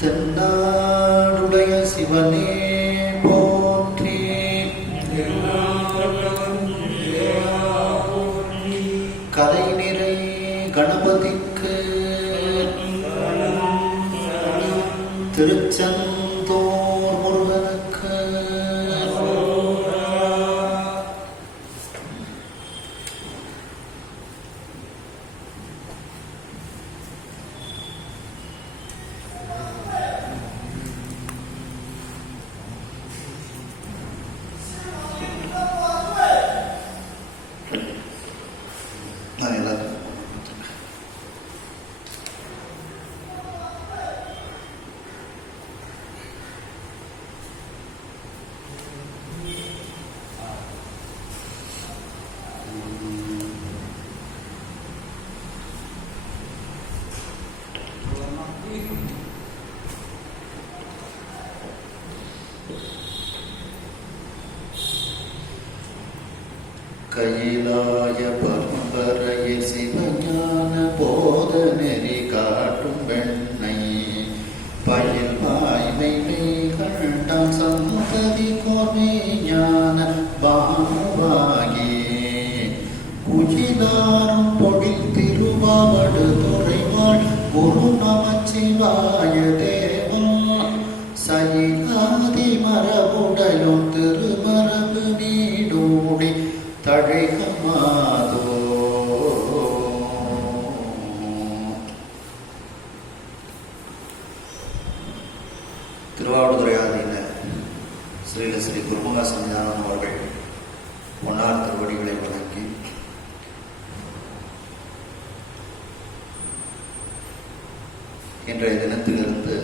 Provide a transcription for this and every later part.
தென்னாடுடைய சிவனே போற்றி. கலை நிறை கணபதிக்கு திருச்செந்தூர் முருகனுக்கு கையிலாய பரம்பரையை சிவஞான போத நெறி காட்டும் வெண்ணை பயில் வாய்மை கண்டான் சம்பதி கோர்மை ஞான பாவாகி குயிலாரும் பொழில் திருவாவடு துறைவாள் குரு நமச்சிவாய தேவன் சயிலாதி மரபுடையும் திருமரபு நீடூடி தழைகமாதோ. திருவாவடுதுறையாதீன ஸ்ரீல ஸ்ரீ குருமகா சன்னிதானம் அவர்கள் பொன்னார் திருவடிகளை வணங்கி இன்றைய தினத்திலிருந்து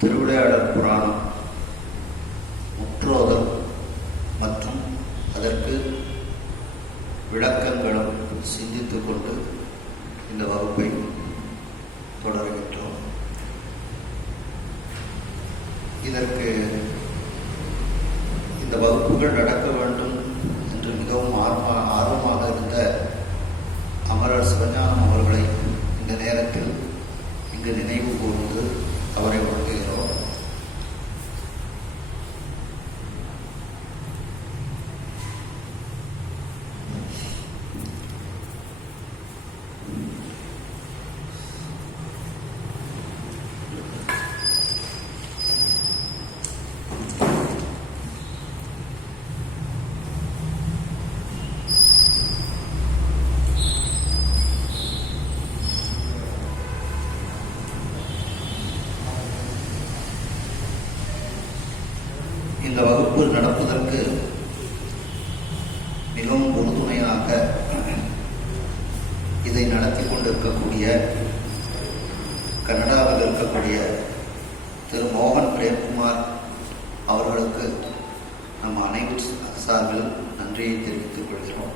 திருவிளையாடல் புராணம் முற்றோதல் மற்றும் அதற்கு விளக்கங்களும் சிந்தித்துக் கொண்டு இந்த வகுப்பை தொடர்கின்றோம். இதற்கு இந்த வகுப்புகள் நடக்க வேண்டும் என்று மிகவும் ஆர்வமாக இருந்த அமரர் சிவஞானம் அவர்களை இந்த நேரத்தில் இங்கு நினைவு கூர்ந்து அவரை வணங்குகிறோம். இந்த வகுப்பு நடப்பதற்கு மிகவும் உறுதுணையாக இதை நடத்தி கொண்டிருக்கக்கூடிய கனடாவில் இருக்கக்கூடிய திரு மோகன் பிரேம்குமார் அவர்களுக்கு நம் அனைவர் சார்பில் நன்றியை தெரிவித்துக் கொள்கிறோம்.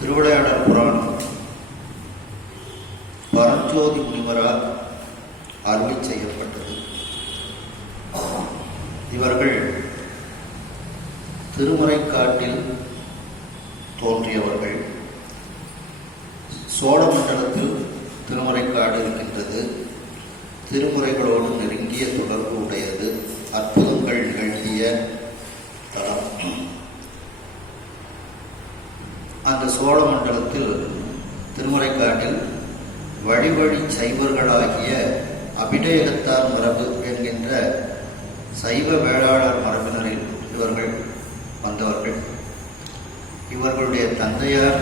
திருவிளையாடல் புராணம் பரஞ்சோதி முனிவரால் அருளி செய்யப்பட்டது. இவர்கள் திருமறைக்காட்டில் தோன்றியவர்கள். சோழ மண்டலத்தில் திருமறைக்காடு இருக்கின்றது. திருமுறைகளோடு நெருங்கிய தொடர்பு உடையது. அற்புதங்கள் நிகழ்த்திய தலம். அந்த சோழ மண்டலத்தில் திருமுறைக்காட்டில் வழிவழி சைவர்களாகிய அபிடேகத்தார் மரபு என்கின்ற சைவ வேளாளர் மரபினரில் இவர்கள் வந்தவர்கள். இவர்களுடைய தந்தையார்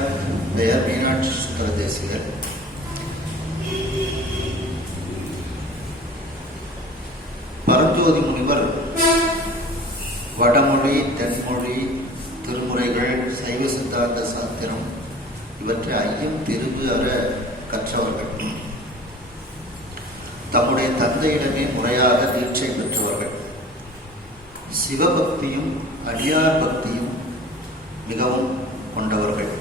பெயர் மீனாட்சி சுந்தர தேசிகர். பரஞ்சோதி முனிவர் வடமொழி, தென்மொழி, திருமுறைகள், சைவ சித்தாந்த சாஸ்திரம் இவற்றை ஐயம் தெரிவு அற கற்றவர்கள். தம்முடைய தந்தையிடமே முறையாக தீட்சை பெற்றவர்கள். சிவபக்தியும் அடியார் பக்தியும் மிகவும் கொண்டவர்கள்.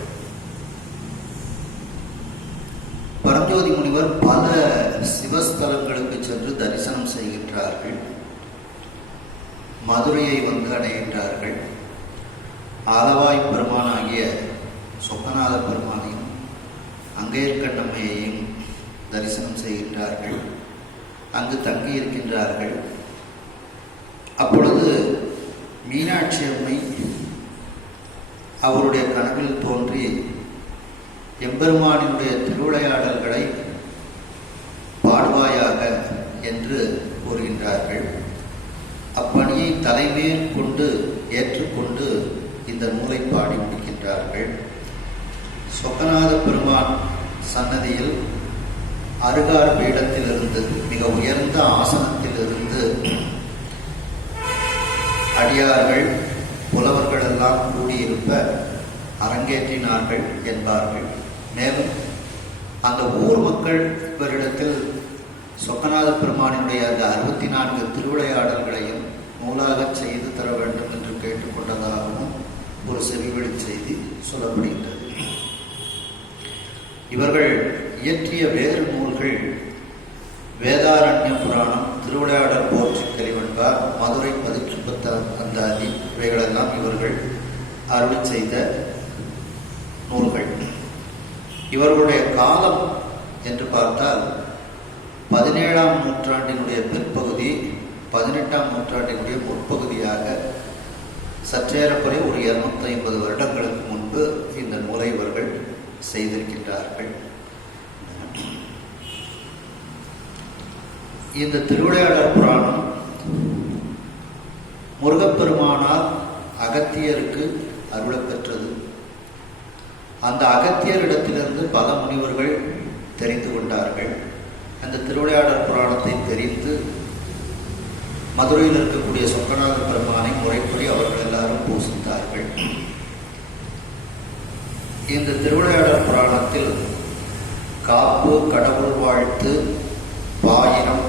பரஞ்சோதி முனிவர் பல சிவஸ்தலங்களுக்கு சென்று தரிசனம் செய்கின்றார்கள். மதுரையை வந்து அடைகின்றார்கள். ஆலவாய் பெருமானாகிய சொக்கநாத பெருமானையும் அங்கேற்கண்ணம்மையையும் தரிசனம் செய்கின்றார்கள். அங்கு தங்கியிருக்கின்றார்கள். அப்பொழுது மீனாட்சி அம்மை அவருடைய கனவில் தோன்றி எம்பெருமானினுடைய திருவிளையாடல்களை பாடுவாயாக என்று கூறுகின்றார்கள். அப்பணியை தலைமேல் கொண்டு ஏற்றுக்கொண்டு இந்த நூலை பாடி முடிக்கின்றார்கள். சொக்கநாத பெருமான் சன்னதியில் அருகார் பீடத்திலிருந்து, மிக உயர்ந்த ஆசனத்திலிருந்து அடியார்கள் புலவர்கள் எல்லாம் கூடியிருப்ப அரங்கேற்றினார்கள் என்பார்கள். மேலும் அந்த ஊர் மக்கள் இவரிடத்தில் சொக்கநாத பெருமானினுடைய அந்த 64 திருவிளையாடல்களையும் நூலாக செய்து தர வேண்டும் என்று கேட்டுக்கொண்டதாகவும் ஒரு செவிவழி செய்தி சொல்லப்படுகின்றது. இவர்கள் இயற்றிய வேறு நூல்கள் வேதாரண்ய புராணம், திருவிளையாடல் போற்றி தெளிவென்பார், மதுரை 18 அந்தாதி இவைகளெல்லாம் இவர்கள் அருளி செய்த நூல்கள். இவர்களுடைய காலம் என்று பார்த்தால் 17ஆம் நூற்றாண்டினுடைய பிற்பகுதி, 18ஆம் நூற்றாண்டினுடைய முற்பகுதியாக சற்றேறக்குறை ஒரு 250 வருடங்களுக்கு முன்பு இந்த நூலை இவர்கள் செய்திருக்கின்றார்கள். இந்த திருவிளையாடல் புராணம் முருகப்பெருமானால் அகத்தியருக்கு அருளப்பெற்றது. அந்த அகத்தியரிடத்திலிருந்து பல முனிவர்கள் தெரிந்து கொண்டார்கள். அந்த திருவிளையாடல் புராணத்தை தெரிந்து மதுரையில் இருக்கக்கூடிய சொக்கநாத பெருமானை முறைப்படி அவர்கள் எல்லாரும் பூசித்தார்கள். இந்த திருவிளையாடல் புராணத்தில் காப்பு, கடவுள் வாழ்த்து, பாயிரம்,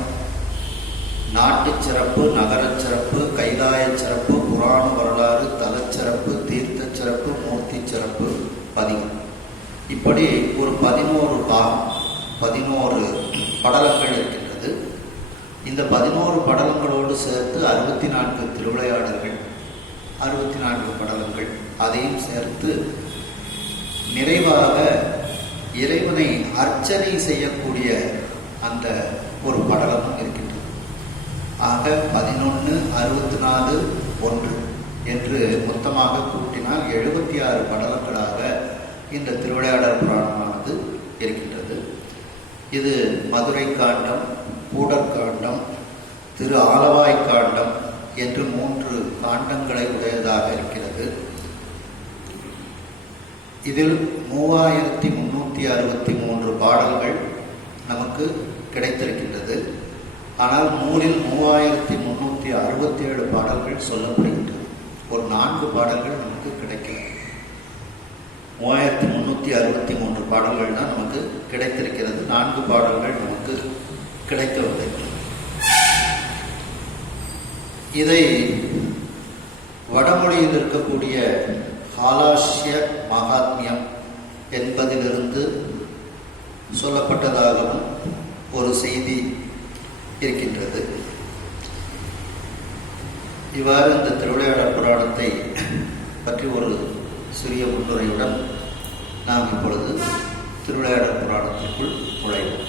நாட்டு சிறப்பு, நகரச் சிறப்பு, கைலாய சிறப்பு, புராண வரலாறு, தலச்சிறப்பு, தீர்த்த சிறப்பு, மூர்த்தி சிறப்பு, பதிகம், இப்படி ஒரு 11 படலங்கள் இருக்கின்றது. இந்த 11 படலங்களோடு சேர்த்து 64 திருவிளையாடல்கள், 64 படலங்கள், அதையும் சேர்த்து நிறைவாக இறைவனை அர்ச்சனை செய்யக்கூடிய அந்த ஒரு படலமும் இருக்கின்றது. ஆக 11, 64, 1 என்று மொத்தமாக கூட்டினால் 76 படலங்களாக இந்த திருவிளையாடல் புராணமானது இருக்கின்றது. இது மதுரை காண்டம், கூடற்காண்டம், திரு ஆலவாய் காண்டம் என்று 3 காண்டங்களை உடையதாக இருக்கிறது. இதில் 3363 பாடல்கள் நமக்கு கிடைத்திருக்கின்றது. ஆனால் நூலில் 3367 பாடல்கள் சொல்லப்படுகின்றது. ஒரு 4 பாடல்கள் நமக்கு கிடைக்கிறது. 3363 பாடல்கள் தான் நமக்கு கிடைத்திருக்கிறது. 4 பாடல்கள் நமக்கு கிடைக்கவில்லை. இதை வடமொழியில் இருக்கக்கூடிய ஹாலாஷ்ய மகாத்மியம் என்பதிலிருந்து சொல்லப்பட்டதாகவும் ஒரு செய்தி இருக்கின்றது. இவ்வாறு இந்த திருவிளையாடல் புராணத்தை பற்றி ஒரு சிறிய முன்னுரையுடன் நாம் இப்பொழுது திருவிளையாடல் புராணத்திற்குள் நுழைவோம்.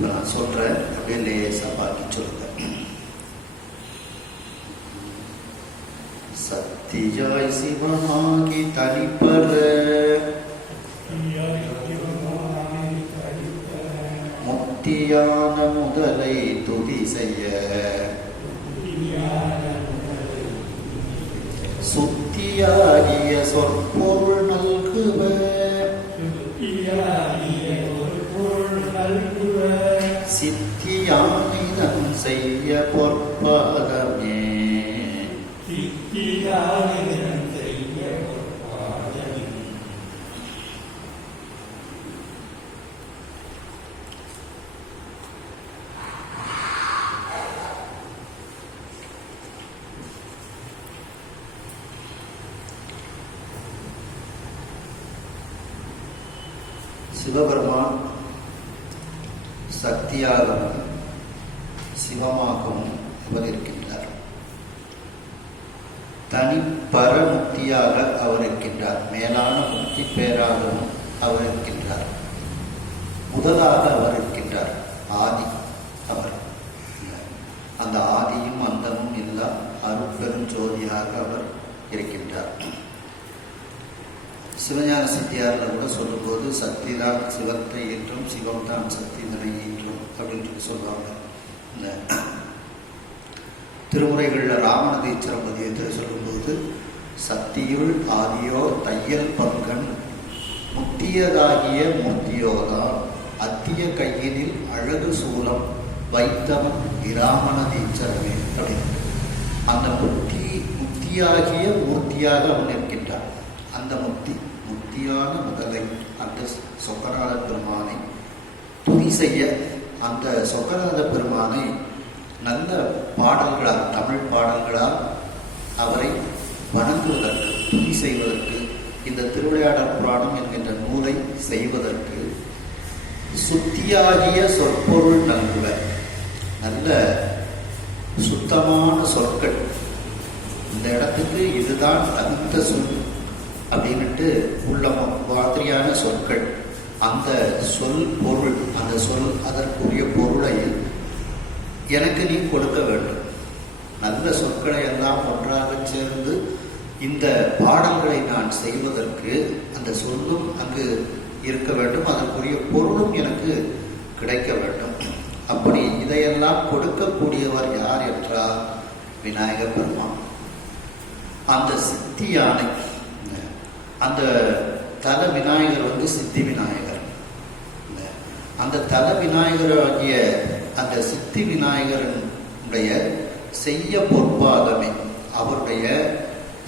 நான் சொல்றேன், அப்படியே லேசா பாக்கி சொல்லுங்க. சரி. சத்தியாய் சிவமாகி தனிப்பர முத்தியான முதலை துதி செய்ய சுத்தியாகிய சொற்பொருள் நல்குவ சித்தியானிதம் செய்ய பொற்பாதமே சிவபெருமான் சக்தியாகவும் சிவமாகவும் அவர் இருக்கின்றார். தனி பரமுக்தியாக அவர் இருக்கின்றார். மேலான முக்தி பேராகவும் அவர் இருக்கின்றார். முதலாக அவர் இருக்கின்றார். ஆதி அவர். அந்த ஆதியும் அந்தமும் இல்லா அருட்பெரும் ஜோதியாக அவர் இருக்கின்றார். சிவஞான சித்தியாரில் கூட சொல்லும்போது சக்தி தான் சிவத்தை ஈற்றும், சிவம் தான் சக்தி தன்னை ஈற்றும் அப்படின்னு சொல்லுவாங்க. இந்த திருமுறைகளில் ராவண தீட்சரம் பதியத்தில் சொல்லும்போது சக்தியுள் ஆதியோ தையல் பங்கன் முத்தியதாகிய மூர்த்தியோதான் அத்திய கையினில் அழகு சூலம் வைத்தவன் விராமண தீட்சரமே அப்படின்னு அந்த முக்தியாகிய மூர்த்தியாக அவன் இருக்கின்றான். அந்த முக்தியான முதலை அந்த சொக்கநாத பெருமானை துதி செய்ய, அந்த சொக்கநாத பெருமானை நல்ல பாடல்களால், தமிழ் பாடல்களால் அவரை வணங்குவதற்கு, துதி செய்வதற்கு, இந்த திருவிளையாடல் புராணம் என்கின்ற நூலை செய்வதற்கு சுத்தியாகிய சொற்பொருள் நல்குவ, நல்ல சுத்தமான சொற்கள், இந்த இடத்துக்கு இதுதான் தகுந்த சொல் அப்படின்ட்டு உள்ள மாதிரியான சொற்கள், அந்த சொல் பொருள், அந்த சொல் அதற்குரிய பொருளை எனக்கு நீ கொடுக்க வேண்டும். நல்ல சொற்களை எல்லாம் ஒன்றாக சேர்ந்து இந்த பாடல்களை நான் செய்வதற்கு அந்த சொல்லும் அங்கு இருக்க வேண்டும், அதற்குரிய பொருளும் எனக்கு கிடைக்க வேண்டும். அப்படி இதையெல்லாம் கொடுக்கக்கூடியவர் யார் என்றால் விநாயக பெருமான். அந்த சித்தி யானை, அந்த தல விநாயகர் சித்தி விநாயகர். அந்த தல விநாயகர் ஆகிய அந்த சித்தி விநாயகருடைய செய்ய பொற்பாதமே, அவருடைய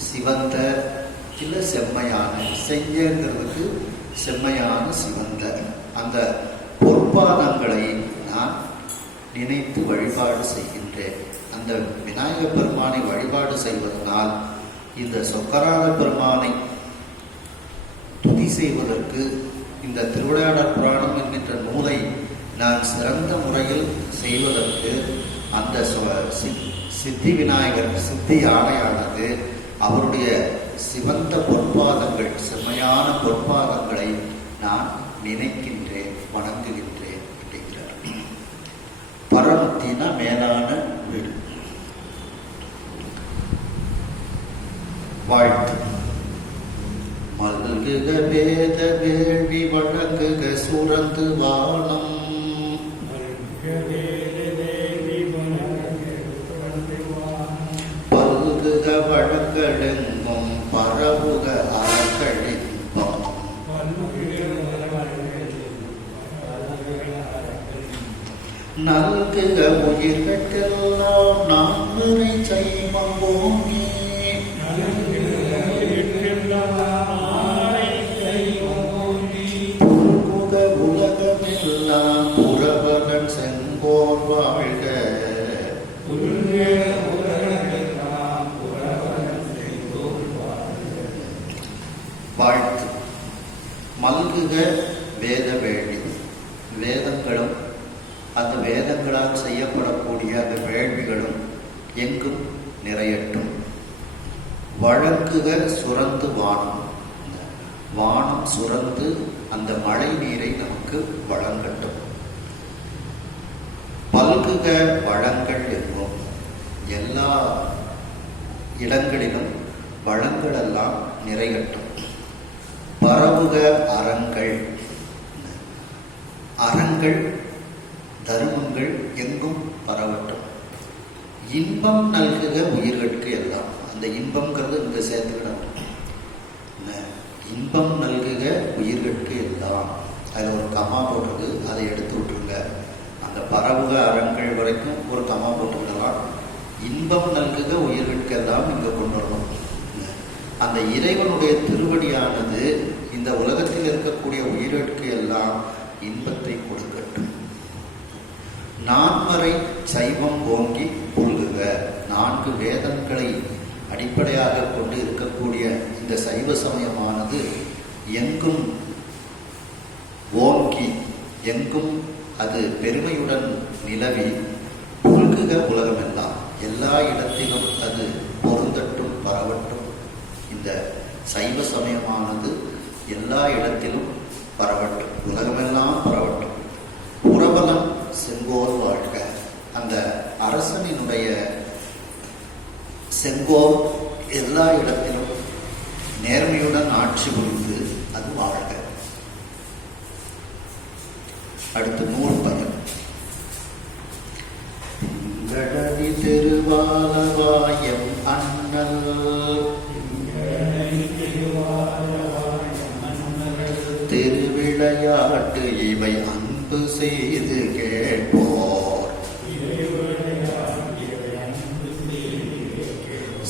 சிவந்த இல்லை செம்மையான, செய்யங்கிறதுக்கு செம்மையான சிவந்த அந்த பொற்பாதங்களை நான் நினைத்து வழிபாடு செய்கின்றேன். அந்த விநாயக பெருமானை வழிபாடு செய்வதனால் இந்த சொக்கநாத பெருமானை துதி செய்வதற்கு, இந்த திருவிளையாடல் புராணம் என்கின்ற நூலை நான் சிறந்த முறையில் செய்வதற்கு அந்த சித்தி விநாயகர், சித்தி யானையானது அவருடைய சிவந்த பொற்பாதங்கள், செம்மையான பொற்பாதங்களை நான் நினைக்கின்றேன், வணங்குகின்றேன் அப்படிங்கிறார். பரமுத்தினா மேலான வீடு. வாழ்த்து. மல்குக வேத வேள்வி வழங்குக சுரந்து வானம், பல்குக வழங்கெழுங்கும் பரவுக அறக்கழிப்பம், நல்குக உயிர்கட்கெல்லாம் நான்குரை செய்வம் ஓங்கி, உலகமெல்லாம் புறவலன் செங்கோர் வாழ்க, வாழ்த்து. மல்குக வேத வேள்வி, வேதங்களும் அந்த வேதங்களால் செய்யப்படக்கூடிய அந்த வேள்விகளும் எங்கும் நிறையட்டும். வழங்குக சுரந்து வானம், வானம் சுரந்து அந்த மழை நீரை நமக்கு வழங்கட்டும். பல்குக வளங்கள் என்போம், எல்லா இடங்களிலும் வளங்களெல்லாம் நிறைகட்டும். பரவுக அறங்கள், அறங்கள் தர்மங்கள் எங்கும் பரவட்டும். இன்பம் நல்குக உயிர்களுக்கு எல்லாம். அந்த இன்பம்ங்கிறது இங்க சேர்த்துக்கிடணும். இன்பம் நல்குக உயிர்களுக்கு எல்லாம், அதில் ஒரு கமா போட்டிருக்கு, அதை எடுத்து விட்டுருங்க. அந்த பரவுக அறங்கள் வரைக்கும் ஒரு கமா போட்டுக்கிடலாம். இன்பம் நல்குக உயிர்களுக்கு எல்லாம் இங்கே கொண்டு வரணும். அந்த இறைவனுடைய திருவடியானது இந்த உலகத்தில் இருக்கக்கூடிய உயிர்களுக்கு எல்லாம் இன்பத்தை கொடுக்கட்டும். நான்மறை சைவம் ஓங்கி புல்குக. 4 வேதங்களை அடிப்படையாக கொண்டு இருக்கக்கூடிய இந்த சைவ சமயமானது எங்கும் ஓங்கி, எங்கும் அது பெருமையுடன் நிலவி புல்குக உலகமெல்லாம், எல்லா இடத்திலும் அது பொருந்தட்டும், பரவட்டும். இந்த சைவ சமயமானது எல்லா இடத்திலும் பரவட்டும், உலகமெல்லாம் பரவட்டும். புரபலம் செங்கோல் வாழ்க. அந்த அரசனினுடைய செங்கோல் எல்லா இடத்திலும் நேர்மையுடன் ஆட்சி புரிந்து அது வாழ்க. அடுத்து 100 பயன். கடவி திருவாலவாயம் அண்ணல் திருவிளையாட்டு இவை அன்பு செய்து கேட்போர்.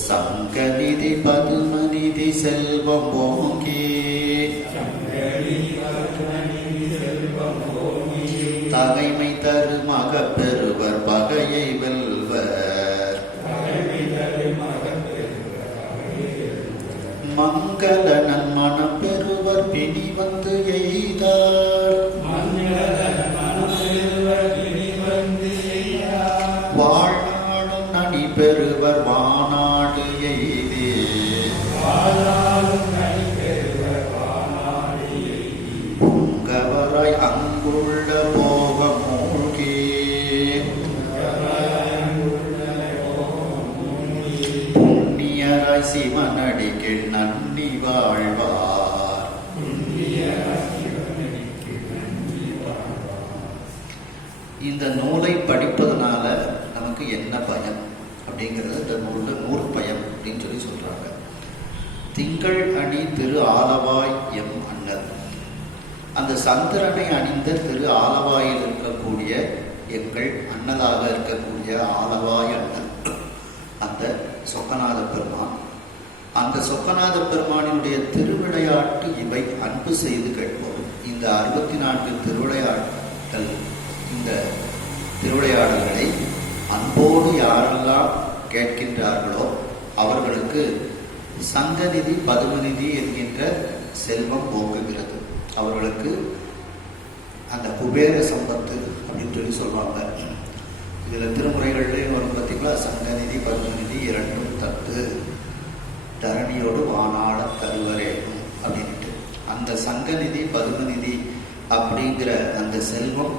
சங்கநிதி பதுமநிதி செல்வம் ஓங்கி தகைமை தரு மகப் பெறுவர் பகையை வெல்வர். மங்கள நன்மனம் பெறுவர் பிணி வந்து எய்தார். வாழ்நாளும் நனி பெறுவர் வானாடு எய்தே. பொங்கவராய் அங்குள்ள போக மூழ்கி புண்ணியராய் சிவனடிக்கு நன்னி வாழ்வார். இந்த நூலை படிப்பதனால நமக்கு என்ன பயன் அப்படிங்கிறது இந்த நூலில் 100 பயன் அப்படின்னு சொல்லி சொல்றாங்க. திங்கள் அணி திரு ஆலவாய் எம் அண்ணல். அந்த சந்திரனை அணிந்த திரு ஆலவாயில் இருக்கக்கூடிய எங்கள் அண்ணலாக இருக்கக்கூடிய ஆலவாய் அண்ணல் அந்த சொக்கநாத பெருமான். அந்த சொக்கநாத பெருமானினுடைய திருவிளையாட்டு இவை அன்பு செய்து கேட்போம். இந்த 64 திருவிளையாட்டல், இந்த திருவிளையாடல்களை அன்போடு யாரெல்லாம் கேட்கின்றார்களோ அவர்களுக்கு சங்கநிதி பதுமநிதி என்கின்ற செல்வம் ஓங்குகிறது. அவர்களுக்கு அந்த குபேர சம்பத்து அப்படின்னு சொல்லி சொல்லுவாங்க. இதில் திருமுறைகள்லேயும் வரும் பார்த்தீங்களா, சங்கநிதி பதுமநிதி 2 தத்து தரணியோடு வானாட தருவரேனும் அப்படின்ட்டு. அந்த சங்கநிதி பதுமநிதி அப்படிங்கிற அந்த செல்வம்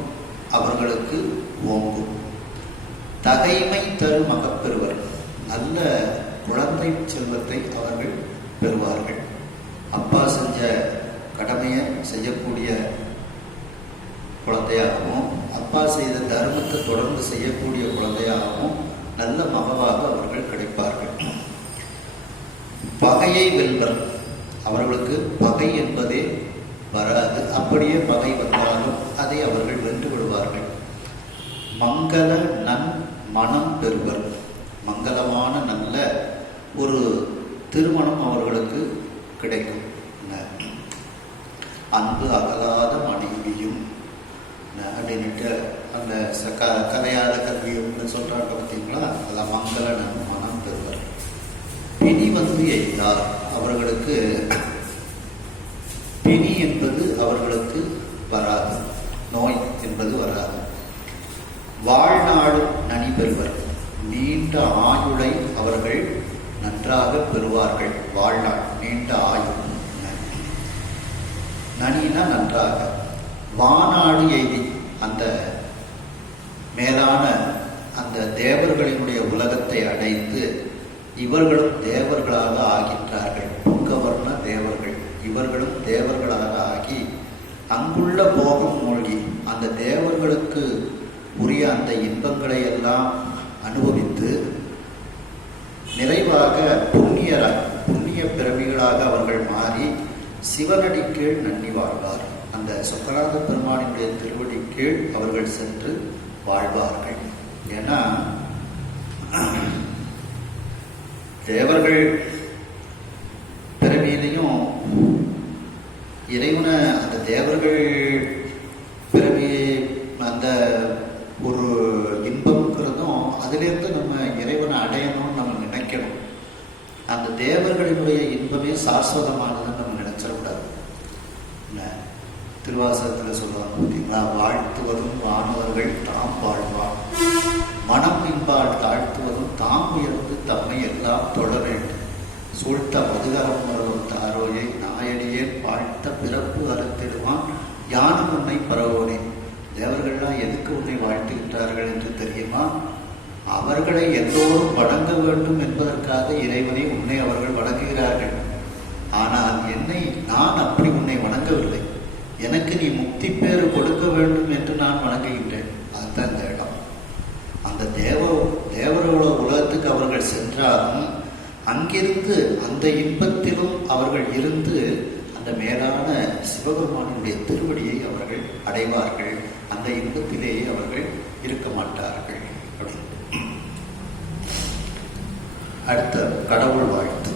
அவர்களுக்கு ஓங்கும். தகைமை தரு மகப்பெறுவர். நல்ல குழந்தை செல்வத்தை அவர்கள் பெறுவார்கள். அப்பா செஞ்ச கடமையை செய்யக்கூடிய குழந்தையாகவும், அப்பா செய்த தர்மத்தை தொடர்ந்து செய்யக்கூடிய குழந்தையாகவும் நல்ல மகவாக அவர்கள் கிடைப்பார்கள். பகையை வெல்வர். அவர்களுக்கு பகை என்பதே வராது. அப்படியே பகை வந்தாலும் அதை அவர்கள் வென்று விடுவார்கள். மங்கள நன் மனம் பெறுவர். மங்களமான நல்ல ஒரு திருமணம் அவர்களுக்கு கிடைக்கும். அன்பு அகலாத மனைவியும் அப்படின்ட்டு அந்த கலையாத கல்வியும்னு சொல்றாங்க பார்த்தீங்களா, அதெல்லாம் மங்கள நன் மனம் பெறுவர். பிணி வந்து எய்தார். அவர்களுக்கு பிணி என்பது அவர்களுக்கு வராது, நோய் என்பது வராது. வாழ்நாளும் நனி பெறுவர். நீண்ட ஆயுளை அவர்கள் நன்றாக பெறுவார்கள். வாழ்நாள் நீண்ட ஆயுள். நனினா நன்றாக. வானாடு எய்தி அந்த மேலான அந்த தேவர்களினுடைய உலகத்தை அடைந்து இவர்களும் தேவர்களாக ஆகின்றார்கள். புங்கவர்ண தேவர்கள் இவர்களும் தேவர்களாக ஆகி அங்குள்ள போகம் மூழ்கி அந்த தேவர்களுக்கு உரிய அந்த இன்பங்களை எல்லாம் அனுபவித்து நிறைவாக புண்ணிய பிறவிகளாக அவர்கள் மாறி சிவனடி கீழ் நன்னி வாழ்வார். அந்த சொக்கநாத பெருமானுடைய திருவடி கீழ் அவர்கள் சென்று வாழ்வார்கள். ஏன்னா தேவர்கள் பிறவியிலையும் இறைவனை அந்த தேவர்கள் பிறவி அந்த ஒரு இன்பம்ங்கிறதும் அதிலிருந்து நம்ம இறைவனை அடையணும்னு நம்ம நினைக்கணும். அந்த தேவர்களினுடைய இன்பமே சாஸ்வதமானதுன்னு நம்ம நினைச்சிடக்கூடாது. திருவாசகத்தில் சொல்லுவாங்க பார்த்தீங்களா, வாழ்த்துவதும் வானவர்கள் தாம் வாழ்வார், மனம் இன்பால் தாழ்த்துவதும் தாம் உயர்ந்து தம்மை எல்லாம் தொழ வேண்டும், சூழ்த்த மதுகரம் வருவம் தாரோயை நாயடியே வாழ்த்த பிறப்பு அறுத்திடுவான் யானும் உன்னை பரவோனே. தேவர்கள்லாம் எதுக்கு உன்னை வாழ்த்துகின்றார்கள் என்று தெரியுமா? அவர்களை எல்லோரும் வணங்க வேண்டும் என்பதற்காக இறைவனை உன்னை அவர்கள் வணங்குகிறார்கள். ஆனால் என்னை நான் அப்படி உன்னை வணங்கவில்லை. எனக்கு நீ முக்தி பேறு கொடுக்க வேண்டும் என்று நான் வணங்குகின்றேன். அதுதான் இந்த இடம். அந்த தேவரோட உலகத்துக்கு அவர்கள் சென்றாலும் அங்கிருந்து அந்த இன்பத்திலும் அவர்கள் இருந்து அந்த மேலான சிவபெருமானுடைய திருவடியை அவர்கள் அடைவார்கள். அந்த இன்பத்திலேயே அவர்கள் இருக்க மாட்டார்கள். அடுத்த கடவுள் வாழ்த்து.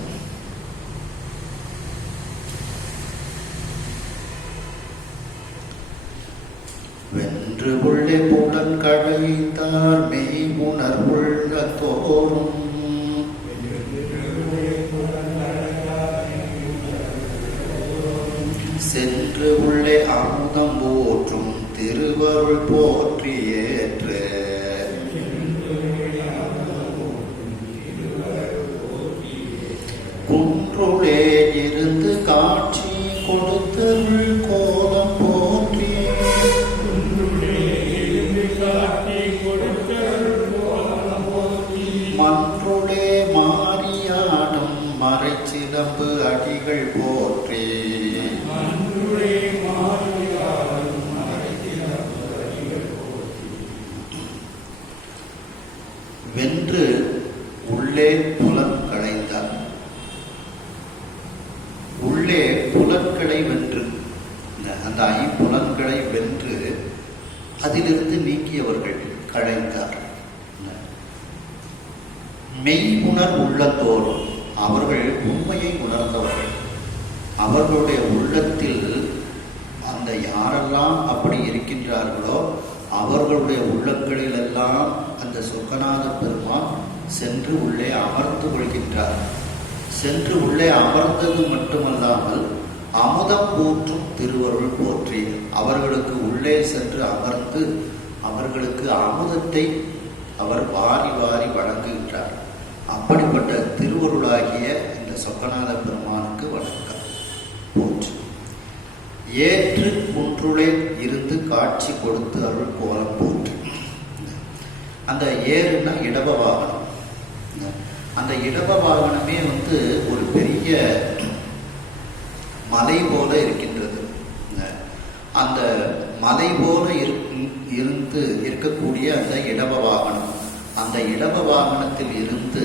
வென்று உள்ளே புலன் கடைத்தார் மெய் உணர்வுள்ள தோறும் சென்று உள்ளே அமுதம் போற்றும் திருவருள் போற்றி ஏற்று குன்றுளே இருந்து காட்சி கொடுத்தருள் கோலம் போற்றி மன்றுளே மாறியாடும் மறைச்சிலம்பு அடிகள் போற்றி வென்று உள்ளே புலன் களைந்தார். உள்ளே புலன்களை வென்று அந்த ஐம்புலன்களை வென்று அதிலிருந்து நீக்கியவர்கள் களைந்தார். மெய் உணர் உள்ளத்தோறும் அவர்கள் உண்மையை உணர்ந்தவர்கள். அவர்களுடைய உள்ளத்தில் அந்த யாரெல்லாம் அப்படி இருக்கின்றார்களோ அவர்களுடைய உள்ளங்களிலெல்லாம் அந்த சொக்கநாத பெருமான் சென்று உள்ளே அமர்ந்து கொள்கின்றார். சென்று உள்ளே அமர்ந்தது மட்டுமல்லாமல் அமுதம் போற்றும் திருவருள் போற்றி அவர்களுக்கு உள்ளே சென்று அமர்ந்து அவர்களுக்கு அமுதத்தை அவர் வாரி வாரி வழங்குகின்றார். அப்படிப்பட்ட திருவருளாகிய இந்த சொக்கநாத பெருமானுக்கு வணக்கம் போற்று. ஏற்று குன்றுளே இருந்து காட்சி கொடுத்து அருள் கோலம் போற்று. அந்த ஏறுனா இடப வாகனம். அந்த இடப வாகனமே ஒரு பெரிய மலை போல இருக்கின்றது. அந்த மலை போல இருந்து இருக்கக்கூடிய அந்த இடப வாகனம், அந்த இடப வாகனத்தில் இருந்து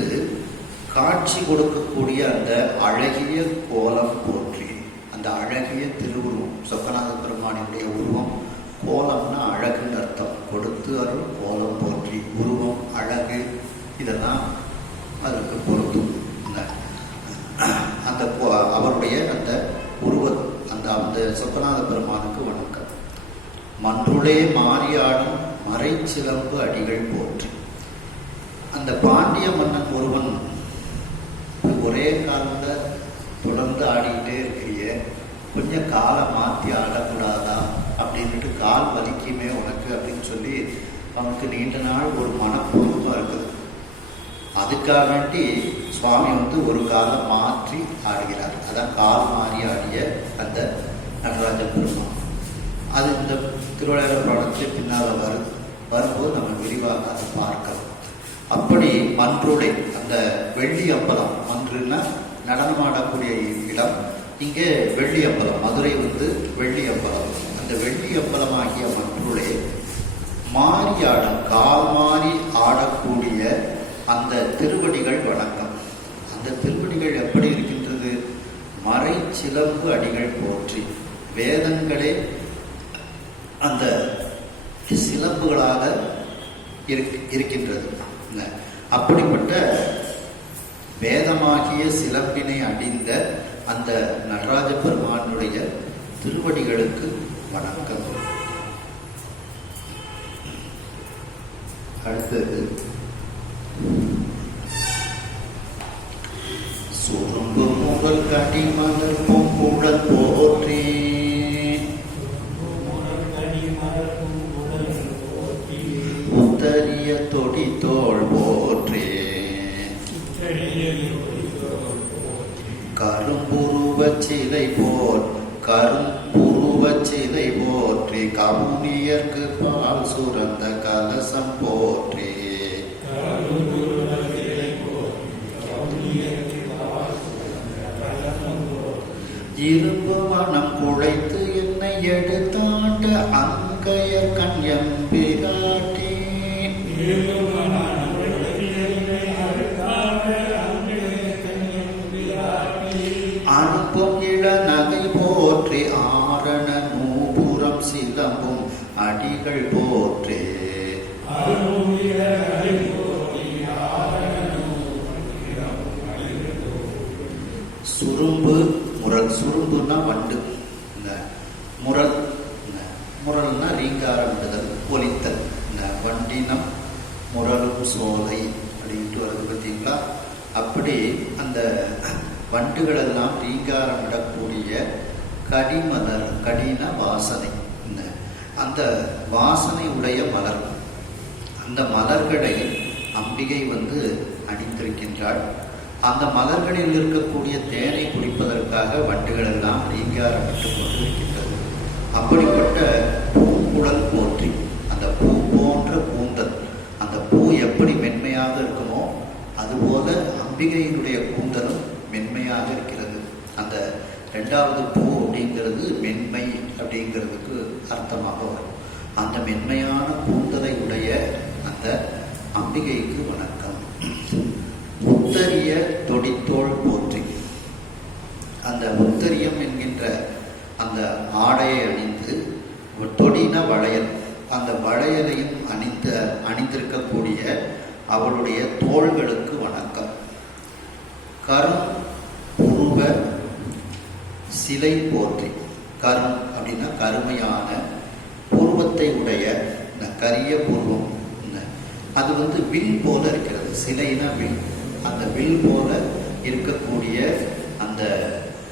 காட்சி கொடுக்கக்கூடிய அந்த அழகிய கோலம் போற்றி. அந்த அழகிய திருவுருவம் சொக்கநாத பெருமானுடைய உருவம். கோலம்னா அழகுன்னு அர்த்தம். கொடுத்து அருள் கோலம் போற்றி. உருவம் அழகு இதெல்லாம் அதற்கு பொருந்தும். அந்த அவருடைய அந்த உருவ அந்த சொக்கநாத பெருமானுக்கு வணக்கம். மன்றுளே மாறியாடும் மறை சிலம்பு அடிகள் போற்றி. அந்த பாண்டிய மன்னன் ஒருவன் ஒரே காலத்துல தொடர்ந்து ஆடிக்கிட்டே இருக்கிறிய, கொஞ்சம் காலை மாற்றி ஆடக்கூடாதா அப்படின்ட்டு, கால் வலிக்குமே உனக்கு அப்படின்னு சொல்லி அவனுக்கு நீண்ட நாள் ஒரு மனப்பூர்வமாக இருக்குது. அதுக்காக வேண்டி சுவாமி ஒரு காலம் மாற்றி ஆடுகிறார். அதான் கால் மாறி ஆடிய அந்த நடராஜ பெருமான். அது இந்த திருவிளையாடல் படத்தில் பின்னால் வரும்போது நம்ம விரிவாக அதை பார்க்கலாம். அப்படி மன்றுளை அந்த அந்த வெள்ளி அம்பலம், அன்றுன்னா நடனமாடக்கூடிய இடம், இங்கே வெள்ளி அம்பலம், மதுரை வெள்ளி அம்பலம். அந்த வெள்ளி அம்பலமாகிய மன்றுளே மாறியாடும், கால் மாறி ஆடக்கூடிய அந்த திருவடிகள் வணக்கம். அந்த திருவடிகள் எப்படி இருக்கின்றது? மறை சிலம்பு அடிகள் போற்றி. வேதங்களே அந்த சிலம்புகளாக இருக்கின்றது. அப்படிப்பட்ட வேதமாகிய சிலம்பினை அடிந்த அந்த நடராஜ பெருமானுடைய திருவடிகளுக்கு வணக்கம். அடுத்தது சுரும்பு முதல் கடி மலர் பூங்குழல் போற்றி. உத்தரிய தொடி தோள் போற்றி. கரும்புருவச் சிலை போர் கரும்புருவச் சிலை போற்றி. கவுனியர்க்கு பால் சுரந்த கலசம் போற்றி. இரும்பு மனம் குழைத்து என்னை எடுத்தாண்ட அங்கையர் கண் எம்பிராட்டி. அனுப்பும் இள நகை போற்றி. ஆரண நூபுரம் சிலம்பும் அடிகள் போற்றே. சுரும்பு முரல், சுரும்புன்னா வண்டு, முரல் முரல்னா ரீங்காரம் விடுதல், ஒலித்தல். வண்டினம் முரலும் சோலை அப்படின்ட்டு வருது பார்த்தீங்களா? அப்படி அந்த வண்டுகள் எல்லாம் ரீங்காரம் விடக்கூடிய கடிமலர், கடின வாசனை, அந்த வாசனை உடைய மலர், அந்த மலர்களை அம்பிகை அணிந்திருக்கின்றாள். அந்த மலர்களில் இருக்கக்கூடிய தேனை குடிப்பதற்காக வண்டுகள் எல்லாம் ரீங்காரமிட்டு கொண்டிருக்கின்றது. அப்படிப்பட்ட பூங்குழல் போற்றி. அந்த பூ போன்ற கூந்தல், அந்த பூ எப்படி மென்மையாக இருக்குமோ அதுபோல அம்பிகையினுடைய கூந்தலும் மென்மையாக இருக்கிறது. அந்த ரெண்டாவது பூ அப்படிங்கிறது மென்மை அப்படிங்கிறதுக்கு அர்த்தமாக வரும். அந்த மென்மையான கூந்தலை உடைய அந்த அம்பிகைக்கு வணக்கம். உத்தரிய தொடித்தோள் போற்றி. அந்த உத்தரியம் என்கின்ற அந்த ஆடையை அணிந்து, தொடின வளையல், அந்த வளையலையும் அணிந்திருக்கக்கூடிய அவளுடைய தோள்களுக்கு வணக்கம். கரும் புருவ சிலை போற்றி. கரும் அப்படின்னா கருமையான புருவத்தை உடைய இந்த கரிய புருவம், அது வில் போல இருக்கிறது. சிலைனா வில், அந்த வில் போல இருக்கக்கூடிய அந்த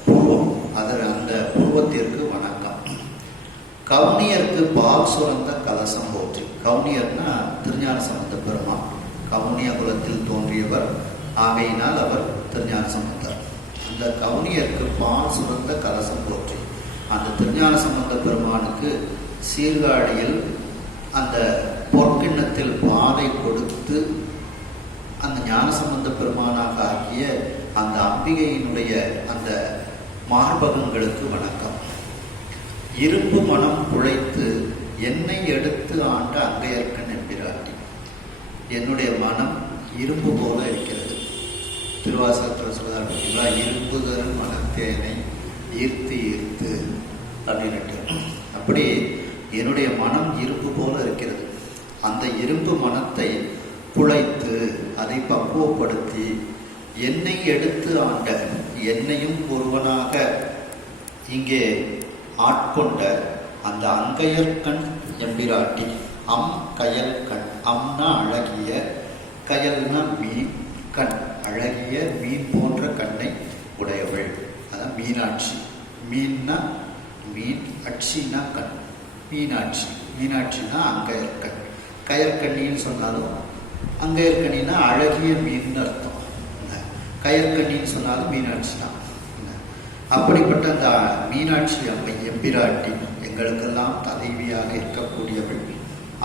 புருவம், அந்த புருவத்திற்கு வணக்கம். கவுனியருக்கு பால் சுரந்த கலசம் போற்றி. கவுனியர்னா திருஞான சம்பந்த பெருமான், கவுனிய குலத்தில் தோன்றியவர் ஆகையினால் அவர் திருஞான சம்பந்தர். அந்த கவுனியருக்கு பால் சுரந்த கலசம் போற்றி. அந்த திருஞான சம்பந்த பெருமானுக்கு சீர்காழியில் அந்த பொற்கிண்ணத்தில் பாலை கொடுத்து அந்த ஞானசம்பந்த பெருமானாக ஆகிய அந்த அம்பிகையினுடைய அந்த மார்பகங்களுக்கு வணக்கம். இரும்பு மனம் குழைத்து என்னை எடுத்து ஆண்ட அங்கையர்க்கன் எம்பிராட்டி. என்னுடைய மனம் இரும்பு போல இருக்கிறது. திருவாசகத்தில் சொல்றார், இரும்புதல் மனத்தேனை ஈர்த்து ஈர்த்து அப்படின்ட்டு. அப்படி என்னுடைய மனம் இரும்பு போல இருக்கிறது. அந்த இரும்பு மனத்தை குழைத்து அதை பக்குவப்படுத்தி என்னை எடுத்து ஆண்ட, என்னையும் ஒருவனாக இங்கே ஆட்கொண்ட அந்த அங்கையர்கண் எம்பிராட்டி. அம் கயல் கண், அம்னா அழகிய, கயல்னா மீன், கண் அழகிய மீன் போன்ற கண்ணை உடையவள். அதான் மீனாட்சி. மீன்னா மீன், அட்சின்னா கண், மீனாட்சி. மீனாட்சின்னா அங்கையர்கண். கயற்கண்ணின்னு சொன்னாலும் அங்கையர்கண்ணின்னா அழகிய மீன் அர்த்தம். கயற்கண்ணின்னு சொன்னாலும் மீனாட்சி தான். அப்படிப்பட்ட அந்த மீனாட்சி அம்மை எம்பிராட்டி எங்களுக்கெல்லாம் தலைவியாக இருக்கக்கூடியவள்.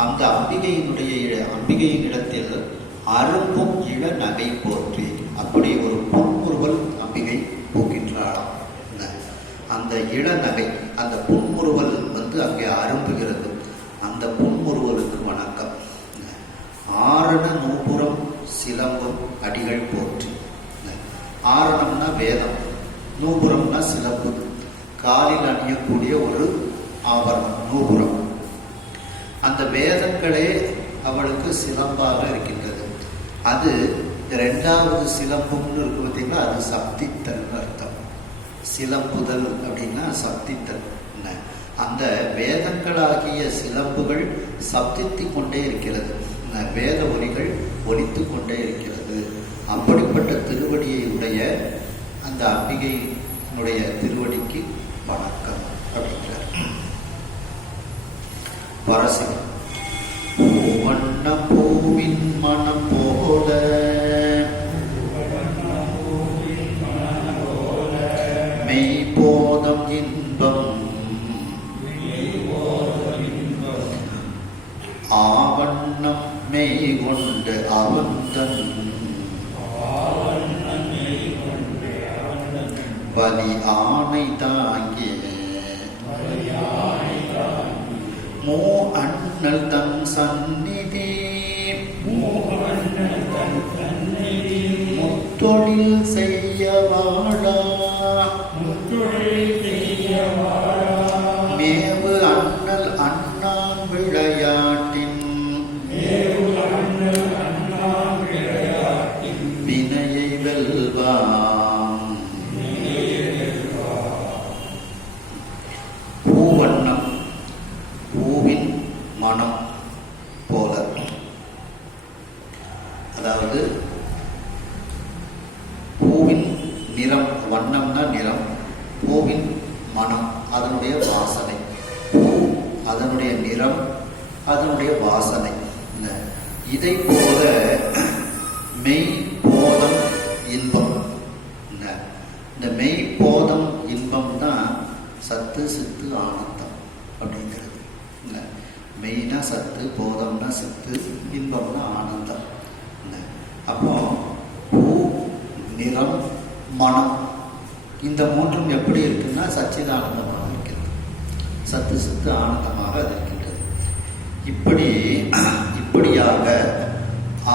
அந்த அம்பிகையின் இடத்தில் அரும்பும் இள நகை போற்றி. அப்படி ஒரு புன்முறுவல் அம்பிகை போக்கின்றாளாம். அந்த இளநகை, அந்த புன்முறுவல் அங்கே அரும்புகிறது. அந்த புன்முறுவலுக்கு வணக்கம். ஆரண நூபுரம் சிலம்பும் அடிகள் போற்றி. ஆரணம்னா வேதம், நூபுரம்னா சிலம்பு, காலில் அணியக்கூடிய ஒரு ஆபரணம் நூபுரம். அந்த வேதங்களே அவளுக்கு சிலம்பாக இருக்கின்றது. அது இரண்டாவது சிலம்புன்னு இருக்கு பார்த்தீங்களா, அது சக்தித்தல் அர்த்தம். சிலம்புதல் அப்படின்னா சக்தித்தல். அந்த வேதங்களாகிய சிலம்புகள் சப்தித்து கொண்டே இருக்கிறது, வேத ஒலிகள் ஒலித்து கொண்டே இருக்கிறது. அப்படிப்பட்ட திருவடியை உடைய அந்த அம்பிகையினுடைய திருவடிக்கு வணக்கம் அப்படிங்கிறார். பரசிவம் பூவண்ண பூவின் மனம் போல மெய் போதம் இன்பம் ஆவண்ணம் மெய் கொண்டு அவந்தன் வலி ஆணை தாங்கிய மூ அண்ணல் தன் சந்நிதி முத்தொழில் செய்ய வாழா மேவு அண்ணல் அண்ணான் விளையாட்டின் வினையை வெல்வாம். பூவண்ணம், பூவின் மனம் போல. அதாவது பூவின் நிறம், வண்ணம்னா நிறம், பூவின் மனம் அதனுடைய வாசனை. பூ அதனுடைய நிறம், அதனுடைய வாசனை. இதை போல மெய் போதம் இன்பம். இந்த மெய் போதம் இன்பம் தான் சத்து சித்து ஆனந்தம் அப்படிங்கிறது. மெய்னா சத்து, போதம்னா சித்து, இன்பம்னா ஆனந்தம். அப்போ பூ, நிறம், மனம் இந்த மூன்றும் எப்படி இருக்குன்னா சச்சிதானந்தமாக இருக்கிறது. சத்து சித்து ஆனந்தமாக அது இருக்கின்றது. இப்படியாக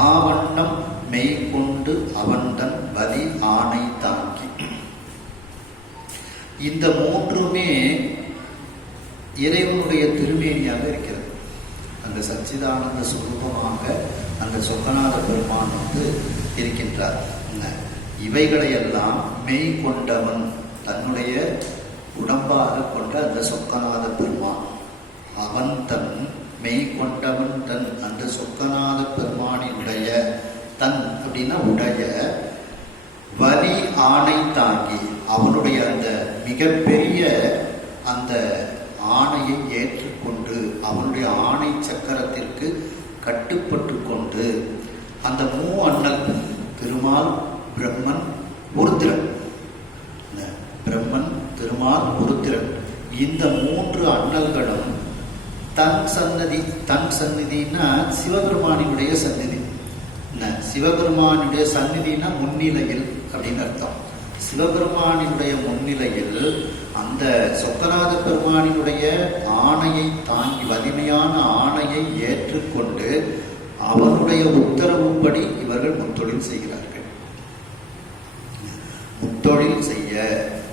ஆவண்ணம் மெய் கொண்டு அவன்தன் வலி ஆணை தாங்கி. இந்த மூன்றுமே இறைவனுடைய திருமேனியாக இருக்கிறது. அந்த சச்சிதானந்த சுரூபமாக அந்த சொக்கநாத பெருமான் இருக்கின்றார். இவைகளையெல்லாம் மெய் கொண்டவன், தன்னுடைய உடம்பாக கொண்ட அந்த சொக்கநாத பெருமான், அவன் தன் மெய் கொண்டவன் தன் அந்த சொக்கநாத பெருமானினுடைய தன் அப்படின்னா உடைய வலி ஆணை தாங்கி, அவனுடைய அந்த மிகப்பெரிய அந்த ஆணையை ஏற்றுக்கொண்டு அவனுடைய ஆணை சக்கரத்திற்கு கட்டுப்பட்டு கொண்டு அந்த மூ அண்ணல் திருமால், பிரம்மன், உருத்திரன், பிரம்மன், திருமால், உருத்திரன் இந்த மூன்று அண்ணல்களும் தன் சந்நிதினா சிவபெருமானினுடைய சந்நிதி. சிவபெருமானுடைய சந்நிதினா முன்னிலையில் அப்படின்னு அர்த்தம். சிவபெருமானினுடைய முன்னிலையில் அந்த சொக்கநாத பெருமானினுடைய ஆணையை தாங்கி, வலிமையான ஆணையை ஏற்றுக்கொண்டு அவருடைய உத்தரவுப்படி இவர்கள் முத்தொழில் செய்கிறார்கள். முத்தொழில் செய்ய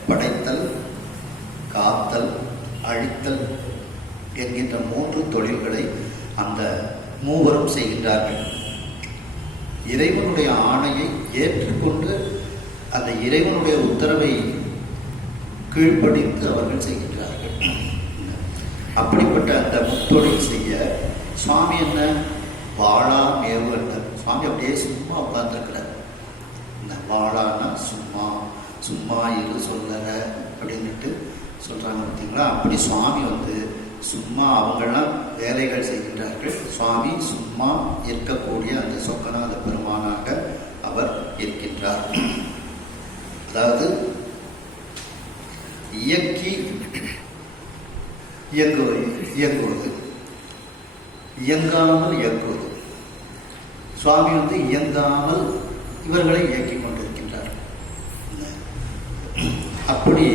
படைத்தல், காத்தல், அழித்தல் என்கின்ற மூன்று தொழில்களை அந்த மூவரும் செய்கின்றார்கள். இறைவனுடைய ஆணையை ஏற்றுக்கொண்டு அந்த இறைவனுடைய உத்தரவை கீழ்ப்படித்து அவர்கள் செய்கின்றார்கள். அப்படிப்பட்ட அந்த முத்தொழில் செய்ய சுவாமி என்ன வாழா மேவு என்றார். சுவாமி அப்படியே சும்மா உட்கார்ந்துருக்கிறார். வாழான்னா சும்மா, சும்மா இரு சொல்லற அப்படின்னுட்டு சொல்றாங்க பார்த்தீங்களா. அப்படி சுவாமி சும்மா அவங்கெல்லாம் வேலைகள் செய்கின்றார்கள். சுவாமி சும்மா இருக்கக்கூடிய அந்த சொக்கநாத பெருமானாக அவர் இருக்கின்றார். அதாவது இயக்கி இயங்குவது, இயங்காமல் இயக்குவது. சுவாமி இயங்காமல் இவர்களை இயக்கிக் கொண்டிருக்கின்றார். அப்படி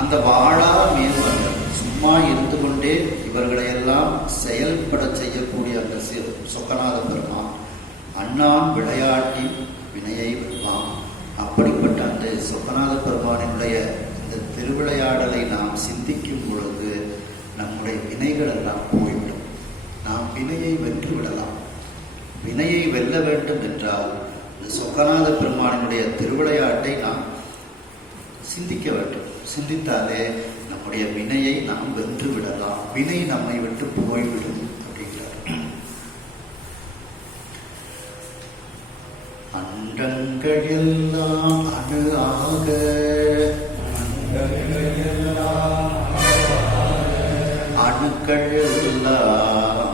அந்த வாழா மேல்வர்கள் சும்மா இருந்து கொண்டே இவர்களையெல்லாம் செயல்பட செய்யக்கூடிய அந்த சொக்கநாத பெருமான் அண்ணான் விளையாட்டி வினையை வெல்வான். அப்படிப்பட்ட அந்த சொக்கநாத பெருமானினுடைய இந்த திருவிளையாடலை நாம் சிந்திக்கும் பொழுது நம்முடைய வினைகள் எல்லாம் போய்விடும். நாம் வினையை வென்று விடலாம். வினையை வெல்ல வேண்டும் என்றால் இந்த சொக்கநாத பெருமானினுடைய திருவிளையாட்டை நாம் சிந்திக்க வேண்டும். சிந்தித்தாலே நம்முடைய வினையை நாம் வென்று விடலாம். வினை நம்மை விட்டு போய்விடும் அப்படிங்கிறார். அண்டங்கள் எல்லாம் அணு ஆக அணுக்கள் எல்லாம்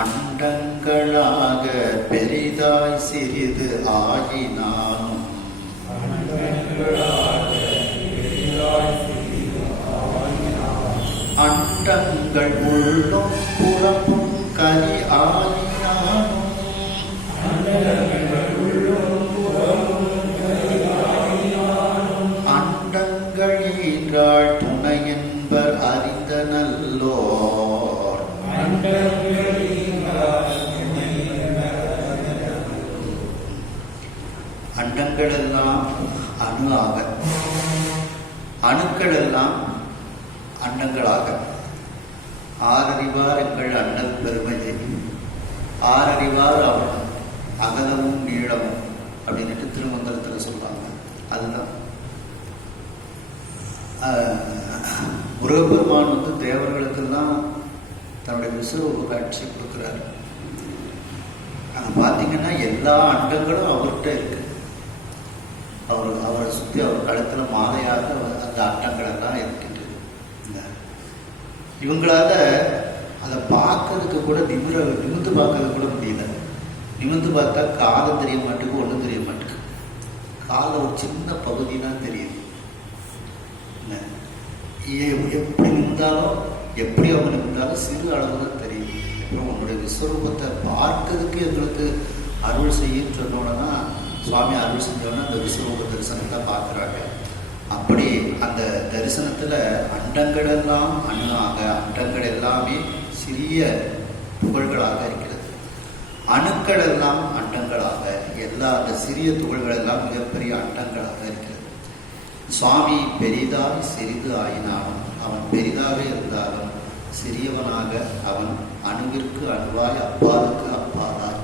அண்டங்களாக பெரிதாய் சிறிது ஆகினாலும் அண்டங்கள் உள்ளும் புறப்பும் கலி ஆகினாலும் அண்டங்கள் ஈன்றாள் துணை என்பர் அறிந்த நல்லோர். அண்டங்கள் எல்லாம் அணு ஆக அணுக்கள் எல்லாம் அண்டங்களாக ஆறறிவார் எங்கள் அண்ணல் பெருமையை ஆறறிவார் அவன் அகலமும் நீளமும் அப்படின்ட்டு திருமந்திரத்தில் சொல்றாங்க. அதுதான் முருகப்பெருமான் தேவர்களுக்கெல்லாம் தன்னுடைய விசுவ காட்சி கொடுக்கிறார். அங்க பார்த்தீங்கன்னா எல்லா அண்டங்களும் அவர்கிட்ட இருக்கு. அவரை சுற்றி அவர் கழுத்துல மாலையாக அந்த அண்டங்கள் எல்லாம் இருக்கின்றது. இவங்களால அதை பார்க்கறதுக்கு கூட நிமிர்ந்து பார்க்கறதுக்கு கூட முடியல. நிமிர்ந்து பார்த்தா காலம் தெரிய மாட்டேங்குது, ஒன்றும் தெரிய மாட்டேங்குது. காலம் ஒரு சின்ன பகுதி தான் தெரியுது. எப்படி நிமிந்தாலும் எப்படி அவங்க நிமிந்தாலும் சிறு அளவு தான் தெரியுது. அப்புறம் உங்களுடைய விஸ்வரூபத்தை பார்க்கறதுக்கு எங்களுக்கு அருள் செய்யும் சொன்னோன்னா சுவாமி அருள் செஞ்சோன்னா அந்த விஸ்வரூப தரிசனத்தை பார்க்குறாங்க. அப்படி அந்த தரிசனத்துல அண்டங்கள் எல்லாம் அணுவாக அண்டங்கள் எல்லாமே சிறிய துகள்களாக இருக்கிறது. அணுக்கள் எல்லாம் அண்டங்களாக எல்லா அந்த சிறிய துகள்கள் எல்லாம் மிகப்பெரிய அண்டங்களாக இருக்கிறது. சுவாமி பெரிதாய் சிறிது ஆயினாலும் அவன் பெரிதாகவே இருந்தாலும் சிறியவனாக அவன் அணுவிற்கு அணுவாய் அப்பாலுக்கு அப்பாலாய்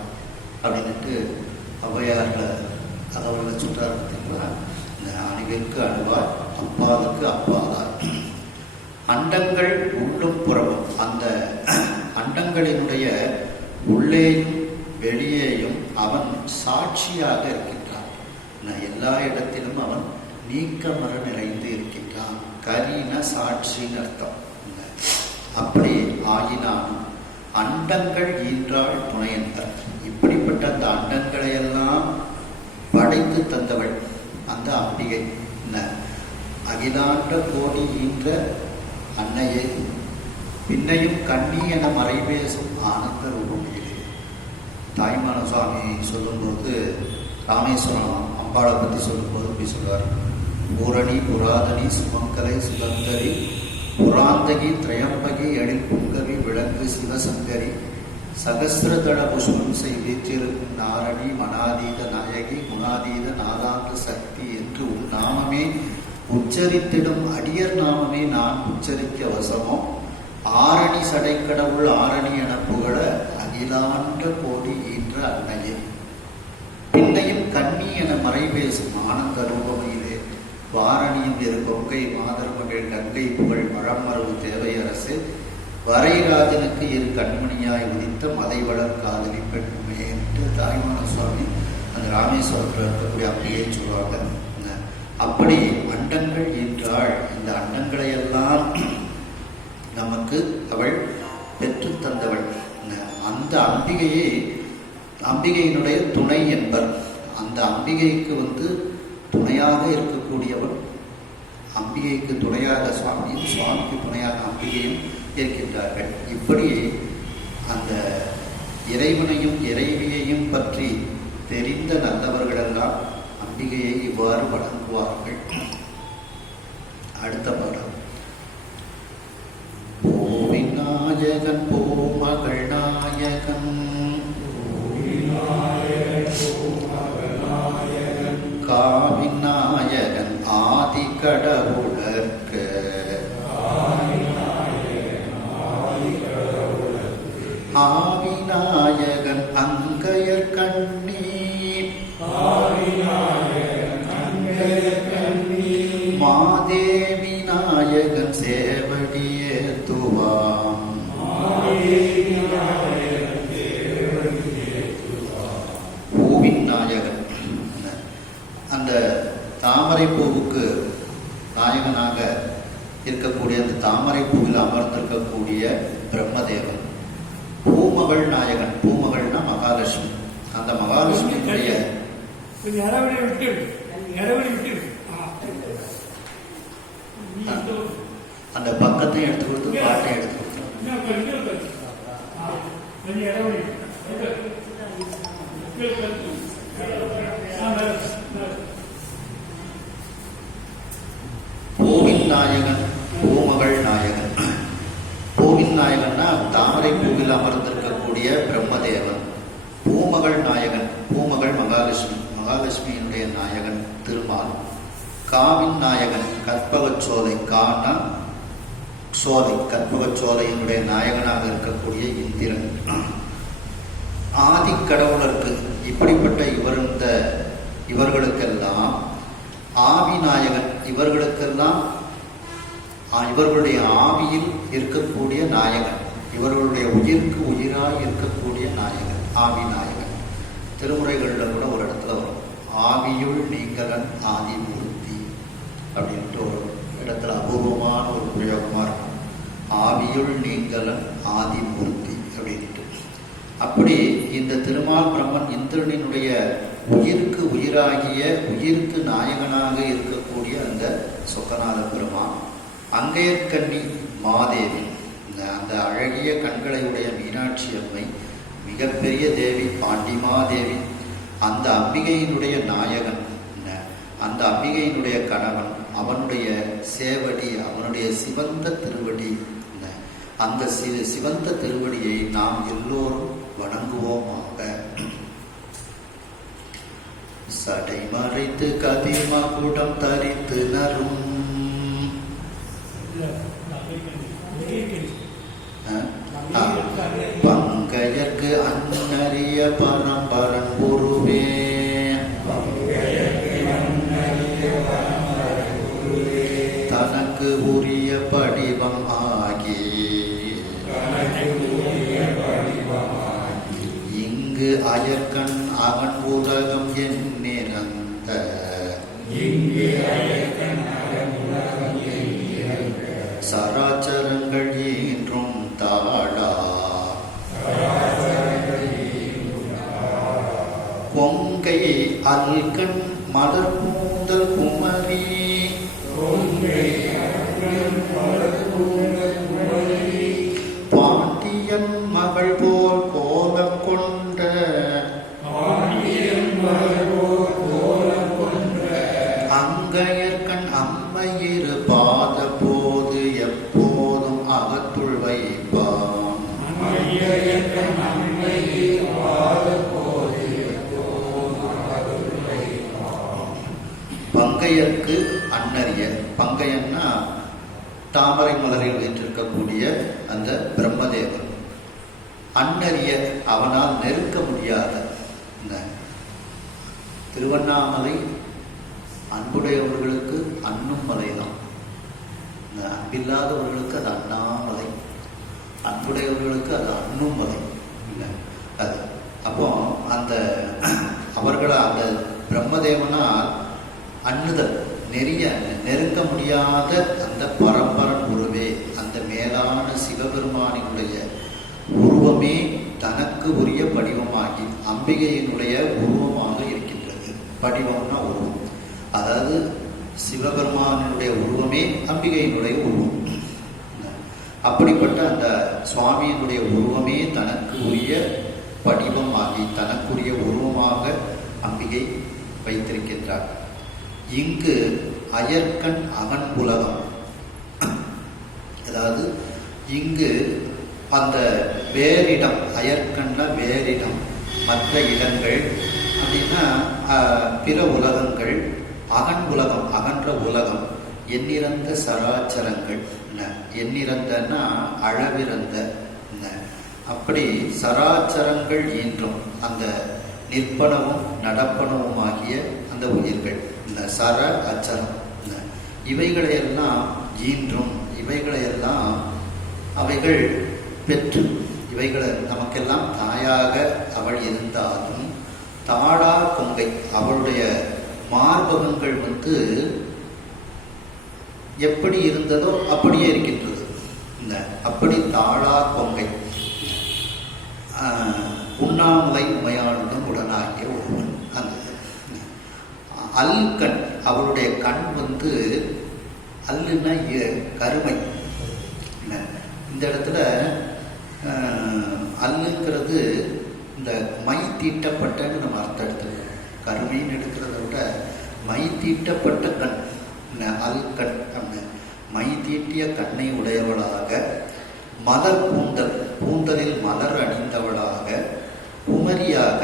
அப்படின்ட்டு ஔவையார்ல தகவல்களை சொல்றாரு. பார்த்தீங்களா? இந்த அணுவிற்கு அணுவாய் அப்பாலுக்கு அப்பாலாய் அண்டங்கள் உள்ளும் புறமும் அந்த அண்டங்களினுடைய உள்ளேயும் வெளியேயும் அவன் சாட்சியாக இருக்கின்றான். எல்லா இடத்திலும் அவன் நீக்கமர நிறைந்து இருக்கின்றான். கரீன சாட்சின்னு அர்த்தம். அப்படி ஆயினான் அண்டங்கள் ஈன்றாள் துணை என்பர். இப்படிப்பட்ட அந்த அண்டங்களை எல்லாம் படைத்து தந்தவள் அந்த அம்பிகை. அகிலாண்ட கோடி ஈன்ற அன்னையை பின்னையும் கண்ணி என மறைபேசும் ஆனந்த ரூபமிலே. தாய்மான சுவாமி சொல்லும்போது ராமேஸ்வரம் அம்பாளை பற்றி சொல்லும்போது இப்படி சொல்வார். பூரணி புராதனி சுமங்கலை சுகந்தரி புராந்தகி திரையம்பகி எழில் புங்கவி விளங்கு சிவசங்கரி சகசிரதள புஷ்பம் செய்திருக்கும் நாரணி மனாதீத நாயகி குணாதீத நாதாந்த சக்தி என்று உன் நாமமே உச்சரித்திடும் அடியர் நாமமே நான் உச்சரிக்க வசமோ ஆரணி சடைக்கடவுள் ஆரணி என புகழ அகிலாண்ட கோடி ஈன்ற அன்னையே. பின்னையும் கண்ணி என மறைபேசும் ஆனந்த ரூபமையிலே வாரணியும் இரு கொங்கை மாதர்மகள் கங்கை புகழ் மழமரவு தேவையரசு வரைராஜனுக்கு இரு கண்மணியாய் உதித்த மதை வளர் காதலி பெண்ணுமே என்று தாய்மான சுவாமி அந்த ராமேஸ்வரத்தில் இருக்கக்கூடிய அப்படியே சொல்லுவாங்க. அப்படி அண்டங்கள் என்றால் இந்த அண்டங்களை எல்லாம் நமக்கு அவள் பெற்று தந்தவள். அந்த அம்பிகையினுடைய துணை என்பர். அந்த அம்பிகைக்கு துணையாக இருக்கக்கூடியவன், அம்பிகைக்கு துணையாக சுவாமியும் சுவாமிக்கு துணையாக அம்பிகையும் இருக்கின்றார்கள். இப்படி அந்த இறைவனையும் இறைவியையும் பற்றி தெரிந்த நல்லவர்களெல்லாம் அம்பிகையை இவ்வாறு வணங்குவார்கள். அடுத்த பாடம். பூவிநாயகன் பூமகள் நாயகன் காவிநாயகன் ஆதி கடவுளர்க்கு ஆவிநாயகன் அங்கையர் கண்ணி மாதேவி நாயகன் சேவடியேத்துவாம். பூவின் நாயகன், அந்த தாமரை பூவுக்கு நாயகனாக இருக்கக்கூடிய அந்த தாமரை பூவில் அமர்ந்திருக்கக்கூடிய பிரம்மதேவன். பூமகள் நாயகன், பூமகள்னா மகாலட்சுமி. அந்த மகாலட்சுமியுடைய அந்த பக்கத்தையும் எடுத்து கொடுத்து பாட்டையும் எடுத்து கொடுத்து பூவின் நாயகன் பூமகள் நாயகன். பூவின் நாயகன்னா தாமரை பூவில் அமர்ந்திருக்கக்கூடிய பிரம்மதேவன். பூமகள் நாயகன், பூமகள் மகாலட்சுமி, மகாலட்சுமியினுடைய நாயகன் திருமால். காவின் நாயகன் கற்பகச்சோலை, கானா சோலை, கற்பகச்சோலையினுடைய நாயகனாக இருக்கக்கூடிய இந்திரன். ஆதி கடவுளருக்கு இப்படிப்பட்ட இவர்களுக்கெல்லாம் ஆவி நாயகன், இவர்களுக்கெல்லாம் இவர்களுடைய ஆவியில் இருக்கக்கூடிய நாயகன், இவர்களுடைய உயிருக்கு உயிராய் இருக்கக்கூடிய நாயகன் ஆவி நாயகன். திருமுறைகளில் கூட ஒரு இடத்துல வரும், ஆவியுள் நீங்கலன் ஆதிமூர்த்தி அப்படின்ட்டு ஒரு இடத்துல அபூர்வமான ஒரு பிரயோகமா இருக்கும். ஆவியுள் நீங்கலன் ஆதிமூர்த்தி அப்படின்ட்டு. அப்படி இந்த திருமால் பிரம்மன் இந்திரனினுடைய உயிருக்கு உயிராகிய உயிருக்கு நாயகனாக இருக்கக்கூடிய அந்த சொக்கநாத பெருமான். அங்கையர்கண்ணி மாதேவி, அந்த அழகிய கண்களை உடைய மீனாட்சி அம்மை, மிகப்பெரிய தேவி பாண்டிமாதேவி. அந்த அம்பிகையினுடைய நாயகன், அந்த அம்பிகையினுடைய கணவன், அவனுடைய சேவடி, அவனுடைய சிவந்த திருவடி. அந்த சிவந்த திருவடியை நாம் எல்லோரும் வணங்குவோமாக. சடை மறைத்து கதிமகுடம் தரித்து நரும் பங்கையர்க்கு அன்னறிய பரம்பரன் உருவே தனக்கு உரிய படிவம் ஆகி இங்கு அயற்கண் அவன் உலகம் எண்ணிறந்த சராச்சரங்கள் ஈன்றும் தாழா பொங்கை அல்கண் மலர் பூந்தல் குமரி பாண்டியன் மகள் போல் கோலம் கொண்ட அங்கையர்கண் அம்மையிரு பாத போது எப்போதும் அகத்துள் வைப்பான். பங்கையர்க்கு அன்னறிய, பங்கையன்னா தாமரை மலரில் வீற்றிருக்கக்கூடிய அந்த பிரம்மதேவன். அன்னறிய, அவனால் நெருக்க முடியாத. திருவண்ணாமலை அன்புடையவர்களுக்கு அன்னும் மலைதான். அன்பில்லாதவர்களுக்கு அது அண்ணாமலை, அன்புடையவர்களுக்கு அது அன்னும் மலை. அது அப்போ அந்த அவர்களை அந்த பிரம்மதேவனால் அண்ணுதல், நெருங்க முடியாத அந்த பரம்பரன் உருவே, அந்த மேலான சிவபெருமானினுடைய உருவமே தனக்கு உரிய படிவமாகி அம்பிகையினுடைய உருவமாக இருக்கின்றது. படிவம்னா உருவம், அதாவது சிவபெருமானினுடைய உருவமே அம்பிகையினுடைய உருவம். அப்படிப்பட்ட அந்த சுவாமியினுடைய உருவமே தனக்கு உரிய படிவமாகி தனக்குரிய உருவமாக அம்பிகை வைத்திருக்கின்றார். இங்கு அயற்கண் அகன் உலகம், அதாவது இங்கு அந்த வேறிடம், அயற்கண்ல வேறிடம், மற்ற இடங்கள் அப்படின்னா பிற உலகங்கள், அகன் உலகம், அகன்ற உலகம், எண்ணிறந்த சராச்சரங்கள், எண்ணிறந்தன்னா அளவிறந்த, அப்படி சராச்சரங்கள் ஈன்றும் அந்த நிற்பனவும் நடப்பனவுமாகிய அந்த உயிர்கள், இந்த சர அச்சரம், இவைகளையெல்லாம் ஈன்றும், இவைகளையெல்லாம் அவைகள் பெற்று, இவைகளை நமக்கெல்லாம் தாயாக அவள் இருந்தாலும் தாடா கொங்கை, அவளுடைய மார்பகங்கள் எப்படி இருந்ததோ அப்படியே இருக்கின்றது. அப்படி தாடா கொங்கை, உண்ணாமுலை உமையாளுடன் உடனாகிய ஒருவன். அந்த அல்கண், அவளுடைய கண் அல்லுன்னா கருமை. இந்த இடத்துல அல்லுங்கிறது இந்த மை தீட்டப்பட்டன்னு நம்ம அர்த்தம் எடுத்துக்கணும். கருமைன்னு எடுக்கிறத விட மை தீட்டப்பட்ட கண், அல்கண், மை தீட்டிய கண்ணை உடையவளாக, மலர் கூந்தல், கூந்தலில் மலர் அணிந்தவளாக, குமரியாக,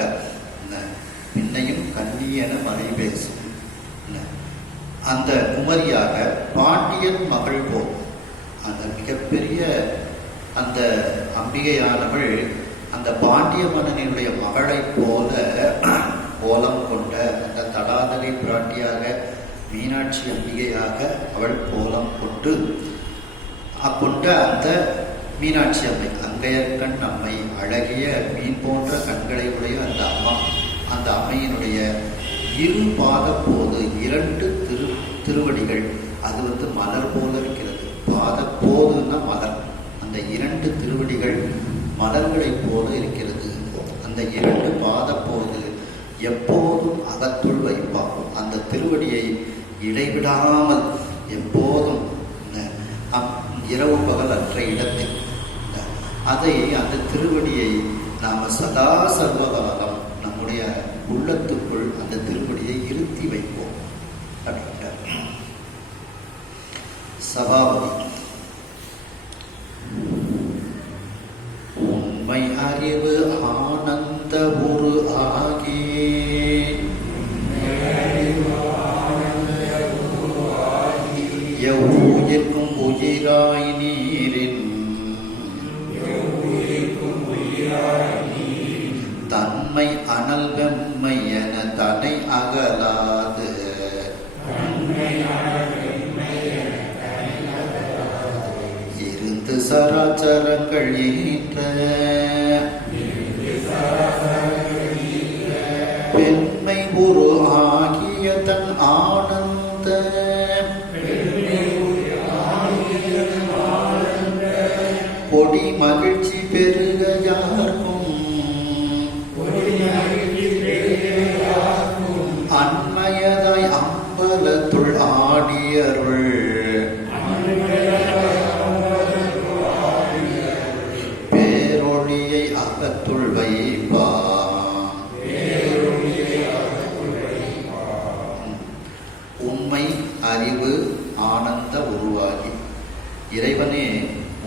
பின்னையும் கன்னி என மறை பேசும் அந்த குமரியாக, பாண்டியன் மகள் போல், அந்த மிகப்பெரிய அந்த அம்பிகையானவள் அந்த பாண்டிய மன்னனுடைய மகளை போல கோலம் கொண்ட அந்த தடாதலை பிராட்டியாக, மீனாட்சி அம்பிகையாக அவள் கோலம் கொண்ட அந்த மீனாட்சி அம்மை, அங்கையர்கண் அம்மை, அழகிய மீன் போன்ற கண்களை உடைய அந்த அம்மா, அந்த அம்மையினுடைய இரு பாத போது, இரண்டு திருவடிகள், அது மலர் போல இருக்கிறது. பாத போதுன்னா மலர், அந்த இரண்டு திருவடிகள் மலர்களை போல இருக்கிறது. அந்த இரண்டு பாத போது எப்போதும் அகத்துள் வைப்பான். அந்த திருவடியை இடைவிடாமல் எப்போதும் இரவு பகல் அற்ற இடத்தில் அதை, அந்த திருவடியை நாம் சதா சர்வகாலம் நம்முடைய உள்ளத்துக்குள் அந்த திருவடியை இருத்தி வைப்போம் அப்படின்றார் சபாபதி. உண்மை அறிவு ஆனந்த உரு ஆகி, எவ்வுயிர்க்கும் உயிராய் நீரின் தன்மை அனல் வெம்மை என தனை அகலாது, இருந்து சராச்சரங்கள் ஈன்ற பெண்மை உரு ஆகிய தன் ஆனந்த கொடி மகிழ்ச்சி பெருக யார்க்கும் அன்மயதாய் அம்பலத்துள் ஆடியருள் பேரொழியை அகத்துள் வைப்பான். உண்மை அறிவு ஆனந்த உருவாகி, இறைவனே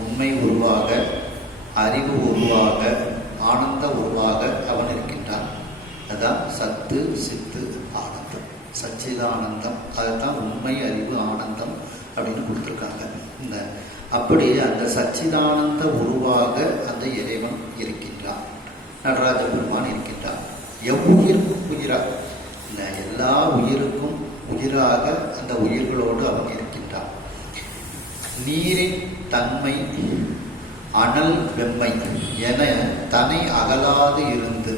உண்மை உருவாக, அறிவு உருவாக, ஆனந்த உருவாக அவன் இருக்கின்றான். அதுதான் சத்து சித்து ஆனந்தம், சச்சிதானந்தம். அதுதான் உண்மை அறிவு ஆனந்தம் அப்படின்னு கொடுத்துருக்காங்க. அப்படி அந்த சச்சிதானந்த உருவாக அந்த இறைவன் இருக்கின்றான், நடராஜ பெருமான் இருக்கின்றான். எவ்வுயிருக்கும் உயிராக, எல்லா உயிருக்கும் உயிராக அந்த உயிர்களோடு அவன் இருக்கின்றான். நீரின் தன்மை அனல் வெம்மை என தன்னை அகலாது இருந்து,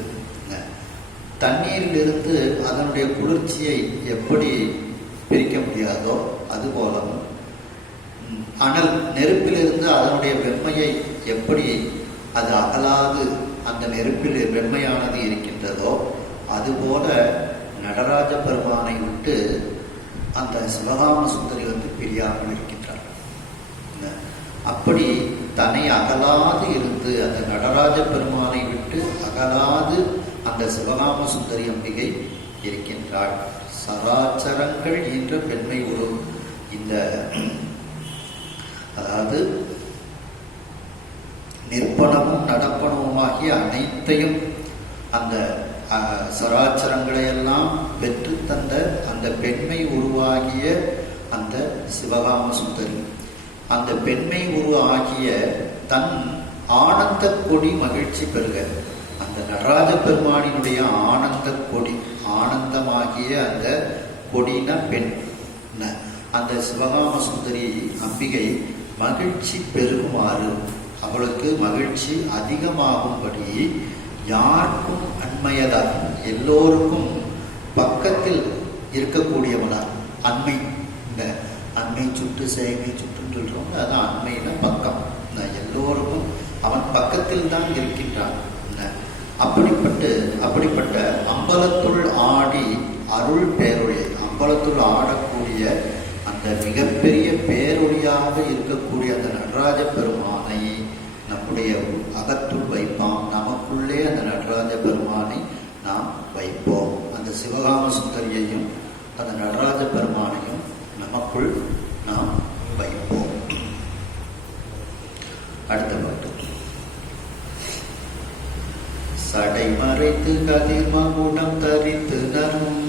தண்ணீரிலிருந்து அதனுடைய குளிர்ச்சியை எப்படி பிரிக்க முடியாதோ அதுபோலவும், அனல் நெருப்பிலிருந்து அதனுடைய வெம்மையை எப்படி அது அகலாது அந்த நெருப்பில் வெம்மையானது இருக்கின்றதோ அதுபோல நடராஜ பெருமானை விட்டு அந்த சிவகாம சுந்தரி பிரியாமல் இருக்கின்றார். அப்படி தன்னை அகலாது இருந்து அந்த நடராஜ பெருமானை விட்டு அகலாது அந்த சிவகாம சுந்தரி அம்பிகை இருக்கின்றாள். சராச்சரங்கள் என்ற பெண்மை உருவம் இந்த அதாவது நிற்பனமும் நடப்பனவுமாகிய அனைத்தையும் அந்த சராச்சரங்களை எல்லாம் பெற்று தந்த அந்த பெண்மை உருவாகிய அந்த சிவகாம சுந்தரி, அந்த பெண்மை உருவாகிய தன் ஆனந்த கொடி மகிழ்ச்சி பெறுக. அந்த நடராஜ பெருமானினுடைய ஆனந்த கொடி, ஆனந்தமாகிய அந்த கொடின பெண், அந்த சிவகாம சுந்தரி அம்பிகை மகிழ்ச்சி பெருகுமாறு, அவளுக்கு மகிழ்ச்சி அதிகமாகும்படி யாருக்கும் அண்மையதாக, எல்லோருக்கும் பக்கத்தில் இருக்கக்கூடியவனா. அண்மை, இந்த அண்மை சுட்டு சேமை சுட்டுன்னு சொல்றோம், அதான் அண்மையின பக்கம். எல்லோருக்கும் அவன் பக்கத்தில் தான் இருக்கின்றான். அப்படிப்பட்ட அம்பலத்துள் ஆடி அருள் பேரொழி, அம்பலத்துள் ஆடக்கூடிய அந்த மிகப்பெரிய பேரொழியாக இருக்கக்கூடிய அந்த நடராஜ பெருமானை நம்முடைய அகத்துள் வைப்பான். நமக்குள்ளே அந்த நடராஜ பெருமானை நாம் வைப்போம். அந்த சிவகாம சுந்தரியையும் அந்த நடராஜ பெருமானையும் நமக்குள் நாம் வைப்போம். அடுத்த பாட்டு. சடை மறைத்து கதிர் மகுடம் தரித்து நரும்,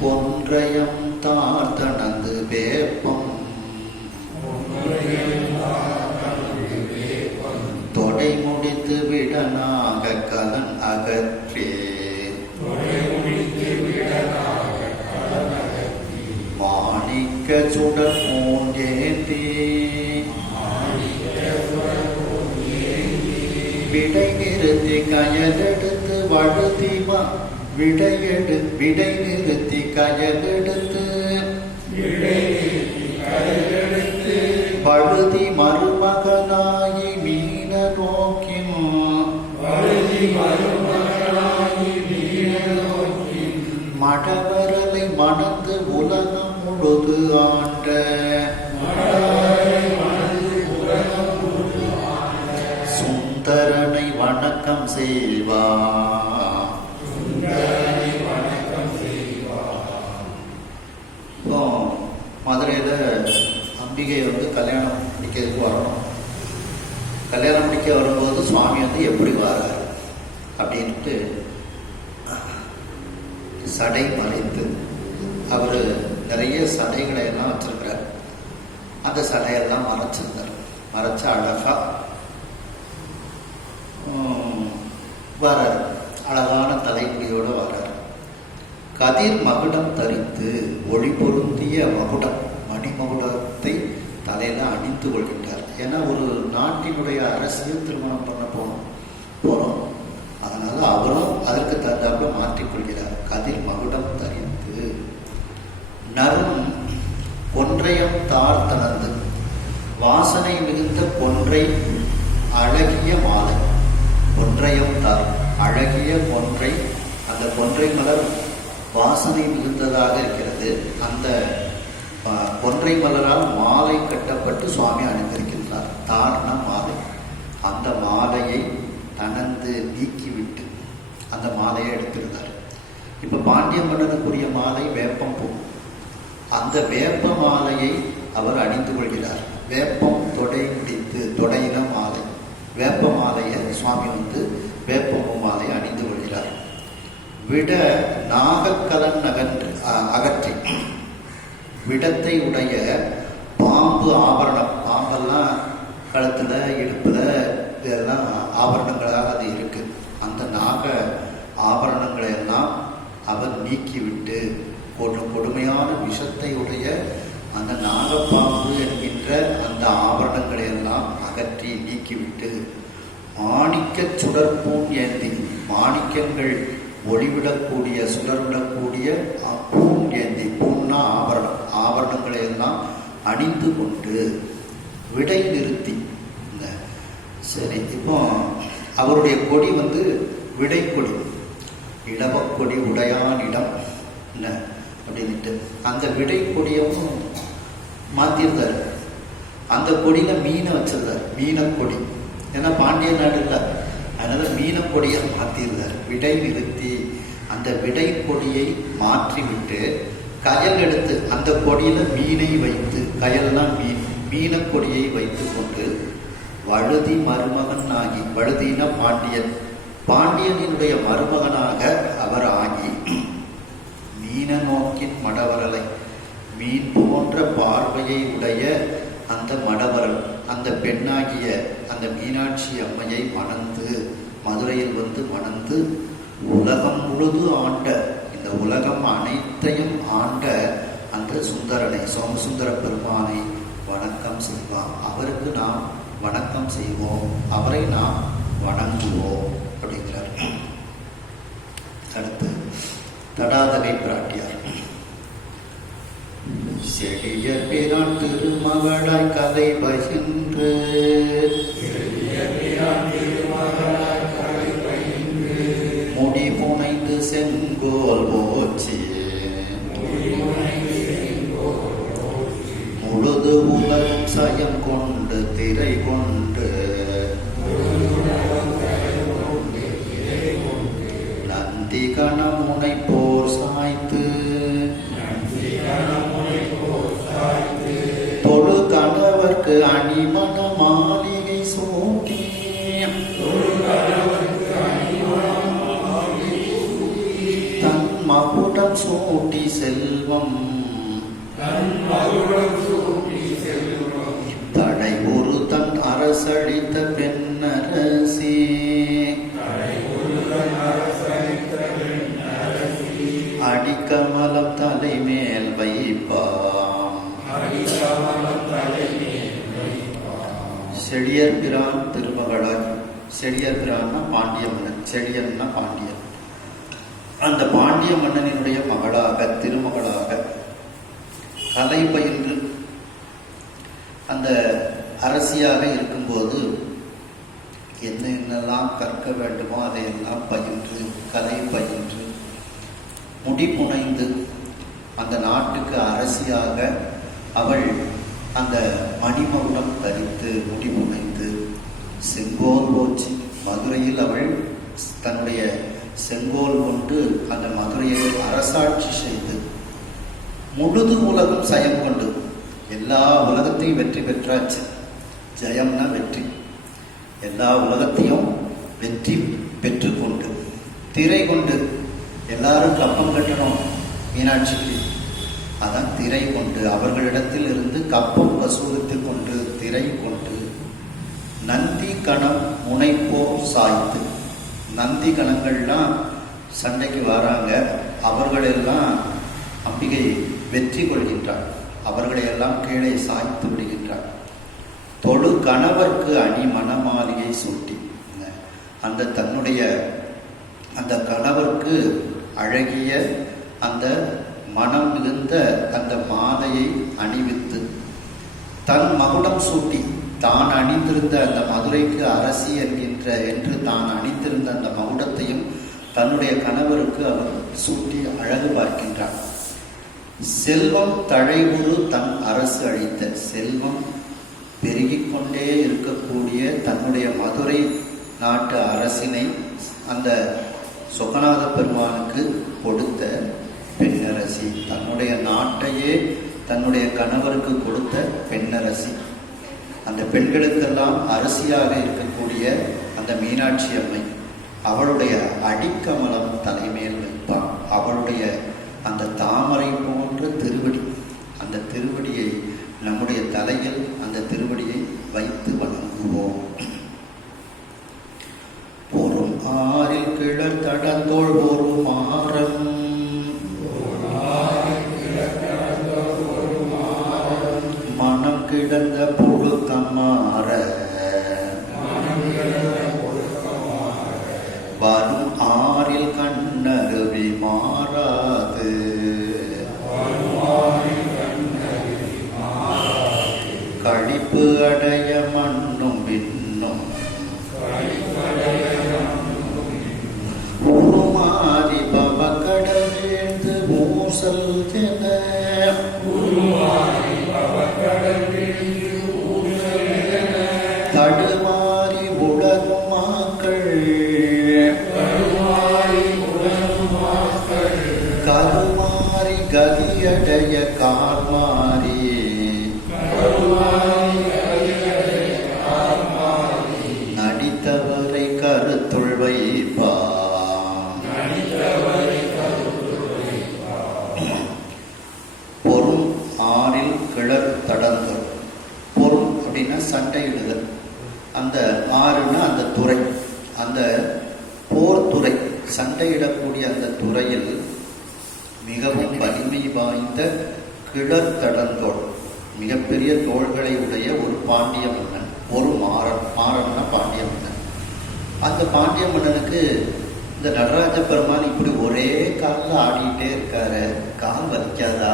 கொன்றையம் தாழ்த்தனந்து வேப்பம், தொடை முடித்து விடனாக கலன் அகற்றே, மாணிக்க சுடர் மூன்றேந்தி, விடை நிறுத்தி கயலெடுத்து வழுதி விடை நிறுத்தி கயலெடுத்து பழுதி மருமகனாயி மீன நோக்கின், மடவரலை மணந்து உலகம் முழுது ஆண்ட, சுந்தரனை வணக்கம் செய்வா. இப்போ மதுரையில் அம்பிகை கல்யாணம் முடிக்கிறதுக்கு வரணும். கல்யாணம் முடிக்க வரும்போது சுவாமி எப்படி வரார் அப்படின்ட்டு சடை மறைத்து, அவர் நிறைய சடைகளை எல்லாம் வச்சிருக்கிறார். அந்த சடையெல்லாம் மறைச்சிருந்தார். மறைச்ச அழகா வரார். அழகான தலைமுடியோடு வரார். கதிர் மகுடம் தரித்து ஒளி பொருந்திய மகுடம், மணிமகுடத்தை தலையில அணிந்து கொள்கின்றார். ஏன்னா ஒரு நாட்டினுடைய அரசியல் திருமணம் பண்ண போறோம். அதனால அவரும் அதற்கு தகுந்தாப்புல மாற்றிக்கொள்கிறார். கதிர் மகுடம் தரித்து நரும் கொன்றையம் தாழ்த்தனந்து, வாசனை மிகுந்த கொன்றை அழகிய மாலை. கொன்றையம் தார், அழகிய கொன்றை, அந்த கொன்றை மலர் வாசனை மிகுந்ததாக இருக்கிறது. அந்த கொன்றை மலரால் மாலை கட்டப்பட்டு சுவாமி அணிந்திருக்கின்றார். தார்ன மாலை. அந்த மாலையை தனந்து நீக்கிவிட்டு அந்த மாலையை எடுத்திருந்தார். இப்ப பாண்டிய மன்னனுக்குரிய மாலை வேப்பம் பூ. அந்த வேப்ப மாலையை அவர் அணிந்து கொள்கிறார். வேப்பம் தொடை முடித்து, தொடையில மாலை, வேப்ப மாலையை சுவாமி வேப்ப மாலையை அணிந்து கொள்கிறார். விட நாகக்கலன் அகற்றி, விடத்தை உடைய பாம்பு ஆபரணம், பாம்பெல்லாம் கழுத்துல இடுப்புல இதெல்லாம் ஆபரணங்களாக அது இருக்கு. அந்த நாக ஆபரணங்களை எல்லாம் அவர் நீக்கிவிட்டு, கொடுமையான விஷத்தை உடைய அந்த நாகப்பாம்பு என்கின்ற அந்த ஆபரணங்களை எல்லாம் அகற்றி நீக்கிவிட்டு, மாணிக்க சுடற்பூன் ஏந்தி, மாணிக்கங்கள் ஒளிவிடக்கூடிய சுடர்விடக்கூடிய பூன் ஏந்தி, பூன்னா ஆபரணம், ஆபரணங்களை எல்லாம் அணிந்து கொண்டு விடை நிறுத்தி. சரி, இப்போ அவருடைய கொடி விடை கொடி, இடவக்கொடி உடையான் இடம் என்ன அப்படின்ட்டு அப்படின்ட்டு அந்த விடை கொடியவும் மாத்திருந்தாரு. அந்த கொடியில மீனை வச்சிருந்தாரு, மீனக்கொடி. ஏன்னா பாண்டிய நாடு இல்லை, அதனால மீனக்கொடியை மாத்திருந்தாரு. விடை நிறுத்தி அந்த விடை கொடியை மாற்றிவிட்டு கயல் எடுத்து அந்த கொடியில மீனை வைத்து, கயல்னா மீன், மீனக்கொடியை வைத்து கொண்டு வழுதி மருமகன் ஆகி, வழுதினா பாண்டியன், பாண்டியனுடைய மருமகனாக அவர் ஆகி மீன நோக்கின் மடவரலை, மீன் போன்ற பார்வையை உடைய அந்த மடவரல், அந்த பெண்ணாகிய அந்த மீனாட்சி அம்மையை மணந்து மதுரையில் வந்து மணந்து உலகம் முழுது ஆண்ட, இந்த உலகம் அனைத்தையும் ஆண்ட அந்த சுந்தரனை, சோமசுந்தர பெருமானை வணக்கம் செய்வான். அவருக்கு நாம் வணக்கம் செய்வோம், அவரை நாம் வணங்குவோம் அப்படிங்கிறார். அடுத்து தடாதகை பிராட்டியார். செடிய பிரான் திருமகளாய் கதை பகின்று, முடி புனைந்து செங்கோல் போச்சி, முழுது உலகம் சயம் கொண்டு திரை கொண்டு, நந்தி கணமுனை போர் சாய்த்து, தொழு கணவர்க்கு அணிமண மாளிகை சூட்டி, தன் மகுடம் சூட்டி செல்வம், தடை ஒரு தன் அரசளித்த பெண்ணரசி, அடிக்கமலம் தலைமேல் வைப்பாம். செழியர் பிரான் திருமகளாய், செழியர் பிரான்னா பாண்டிய மன்னன், செழியன்னா பாண்டியன். அந்த பாண்டிய மன்னனினுடைய மகளாக, திருமகளாக கலை பயின்று அந்த அரசியாக இருக்கும்போது என்னென்னலாம் கற்க வேண்டுமோ அதையெல்லாம் பயின்று, கலை பயின்று, முடி புனைந்து அந்த நாட்டுக்கு அரசியாக அவள் அந்த மணிமகுடம் தரித்து முடி புனைந்து செங்கோல் போச்சு. மதுரையில் அவள் தன்னுடைய செங்கோல் கொண்டு அந்த மதுரையை அரசாட்சி செய்து முழுது உலகம் சயம் கொண்டு, எல்லா உலகத்தையும் வெற்றி பெற்றாச்சு. ஜெயம்னா வெற்றி, எல்லா உலகத்தையும் வெற்றி பெற்றுக்கொண்டு திரை கொண்டு, எல்லாரும் கப்பம் கட்டணும் மீனாட்சிக்கு, அதான் திரை கொண்டு அவர்களிடத்தில் இருந்து கப்பம் வசூலித்து கொண்டு திரை கொண்டு, நந்தி கணம் முனைப்போர் சாய்த்து, நந்தி கணங்கள்லாம் சண்டைக்கு வராங்க, அவர்களெல்லாம் அம்பிகை வெற்றி கொள்கின்றார், அவர்களையெல்லாம் கீழே சாய்த்து விடுகின்றார். தொழு கணவர்க்கு அணி மணமாளிகை சூட்டி, அந்த தன்னுடைய அந்த கணவர்க்கு அழகிய அந்த மனம் மிகுந்த அந்த மாலையை அணிவித்து, தன் மகுடம் சூட்டி, தான் அணிந்திருந்த அந்த மதுரைக்கு அரசி என்று தான் அணிந்திருந்த அந்த மகுடத்தையும் தன்னுடைய கணவருக்கு அவர் சூட்டி அழகு பார்க்கின்றார். செல்வம் தழைவுறு தன் அரசு அளித்த, செல்வம் பெருகிக் கொண்டே இருக்கக்கூடிய தன்னுடைய மதுரை நாட்டு அரசினை அந்த சொக்கநாத பெருமானுக்கு கொடுத்த பெண்ணரசி, தன்னுடைய நாட்டையே தன்னுடைய கணவருக்கு கொடுத்த பெண்ணரசி, அந்த பெண்களுக்கெல்லாம் அரசியாக இருக்கக்கூடிய அந்த மீனாட்சி அம்மை, அவளுடைய அடிக்கமலம் தலைமையில் வைப்பான். அவளுடைய அந்த தாமரை போன்ற திருவடி, அந்த திருவடியை நம்முடைய தலையில் அந்த திருவடியை வைத்து வணங்குவோம். பொறும் ஆறில் கிளர் தடந்தோள் ஒரு மாறம், மனம் கிடந்த புழுக்கமாற, வரும் ஆறில் கண்ணருவி மாறாத, ஊசல் என தடுமாறி உலகும் மாக்கள் கருமாறி கதியடைய கார்மாறி நடித்தவரை கருத்துள் வைப்பான். பொறும் ஆறில் கிளர் தடந்தல். பொறும் அப்படின்னா சண்டையிடுதல். அந்த ஆறுன்னா அந்த துறை, அந்த போர் துறை, சண்டையிடக்கூடிய அந்த துறையில் மிகவும் வலிமை வாய்ந்த கிளர் தடந்தோள், மிகப்பெரிய தோள்களை உடைய ஒரு பாண்டிய மன்னன், ஒரு மாறன். மாறன்னா பாண்டிய மன்னன். அந்த பாண்டிய மன்னனுக்கு இந்த நடராஜ பெருமான் இப்படி ஒரே காலில் ஆடிக்கிட்டே இருக்காரு, கால் வலிக்காதா,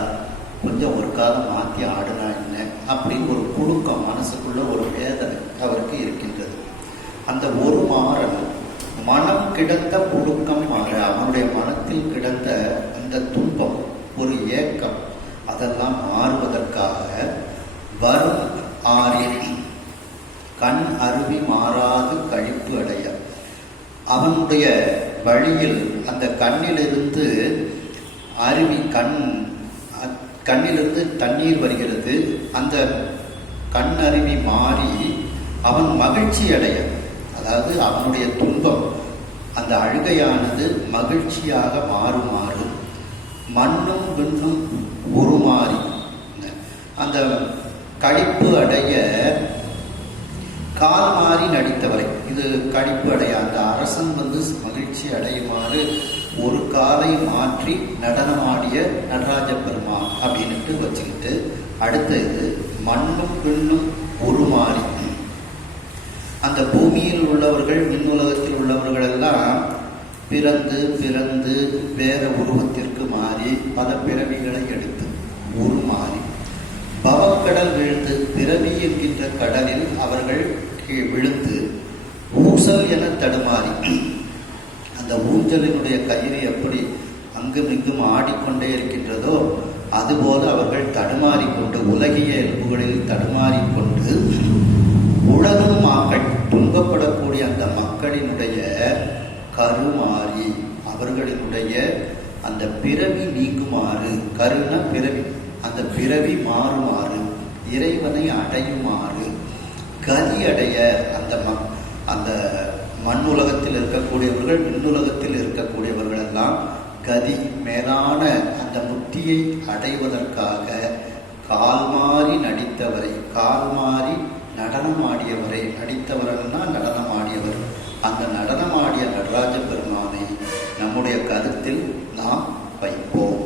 கொஞ்சம் ஒரு காலம் மாற்றி ஆடுனா என்ன அப்படின்னு ஒரு புழுக்கம், மனசுக்குள்ள ஒரு வேதனை அவருக்கு இருக்கின்றது. அந்த ஒரு மாறன் மனம் கிடந்த புழுக்கம் மாற, அவனுடைய மனத்தில் கிடந்த அந்த துன்பம், ஒரு ஏக்கம், அதெல்லாம் மாறுவதற்காக வரும் ஆறில் கண் அருவி மாறாது கழிப்பு அடைய, அவனுடைய வழியில் அந்த கண்ணிலிருந்து அருவி, கண்ணிலிருந்து தண்ணீர் வருகிறது. அந்த கண் அருவி மாறி அவன் மகிழ்ச்சி அடைய, அதாவது அவனுடைய துன்பம், அந்த அழுகையானது மகிழ்ச்சியாக மாறுமாறு மண்ணும் விண்ணும் உருமாறி அந்த கழிப்பு அடைய கால் மாறி நடித்தவரை. இது கழிப்பு அடைய, அந்த அரசன் மகிழ்ச்சி அடையுமாறு ஒரு காலை மாற்றி நடனமாடிய நடராஜ பெருமான் அப்படின்ட்டு வச்சுக்கிட்டு, அடுத்த இது மண்ணும் விண்ணும் உருமாறி, அந்த பூமியில் உள்ளவர்கள், விண்ணுலகத்தில் உள்ளவர்கள் எல்லாம் பிறந்து பிறந்து வேற உருவத்திற்கு மாறி பல பிறவிகளை எடுத்து உருமாறி பவக்கடல் விழுந்து, பிறவி என்கின்ற கடலில் அவர்கள் விழுந்து ஊசல் என தடுமாறி, அந்த ஊஞ்சலினுடைய கயிறு எப்படி அங்கும் இங்கும் ஆடிக்கொண்டே இருக்கின்றதோ அதுபோல அவர்கள் தடுமாறிக்கொண்டு, உலகிய எலும்புகளில் தடுமாறிக்கொண்டு, உலகும் மக்கள், துன்பப்படக்கூடிய அந்த மக்களினுடைய கருமாறி, அவர்களினுடைய அந்த பிறவி நீங்குமாறு, கருண பிறவி, அந்த பிறவி மாறுமாறு, இறைவனை அடையுமாறு, கதி அடைய, அந்த மண் உலகத்தில் இருக்கக்கூடியவர்கள், விண்ணுலகத்தில் இருக்கக்கூடியவர்கள் எல்லாம் கதி, மேலான அந்த முக்தியை அடைவதற்காக கால் மாறி நடித்தவரை, கால் மாறி நடனமாடியவரை, நடித்தவர்னா நடனமாடியவர், அந்த நடனமாடிய நடராஜ பெருமானை நம்முடைய கருத்தில் நாம் வைப்போம்.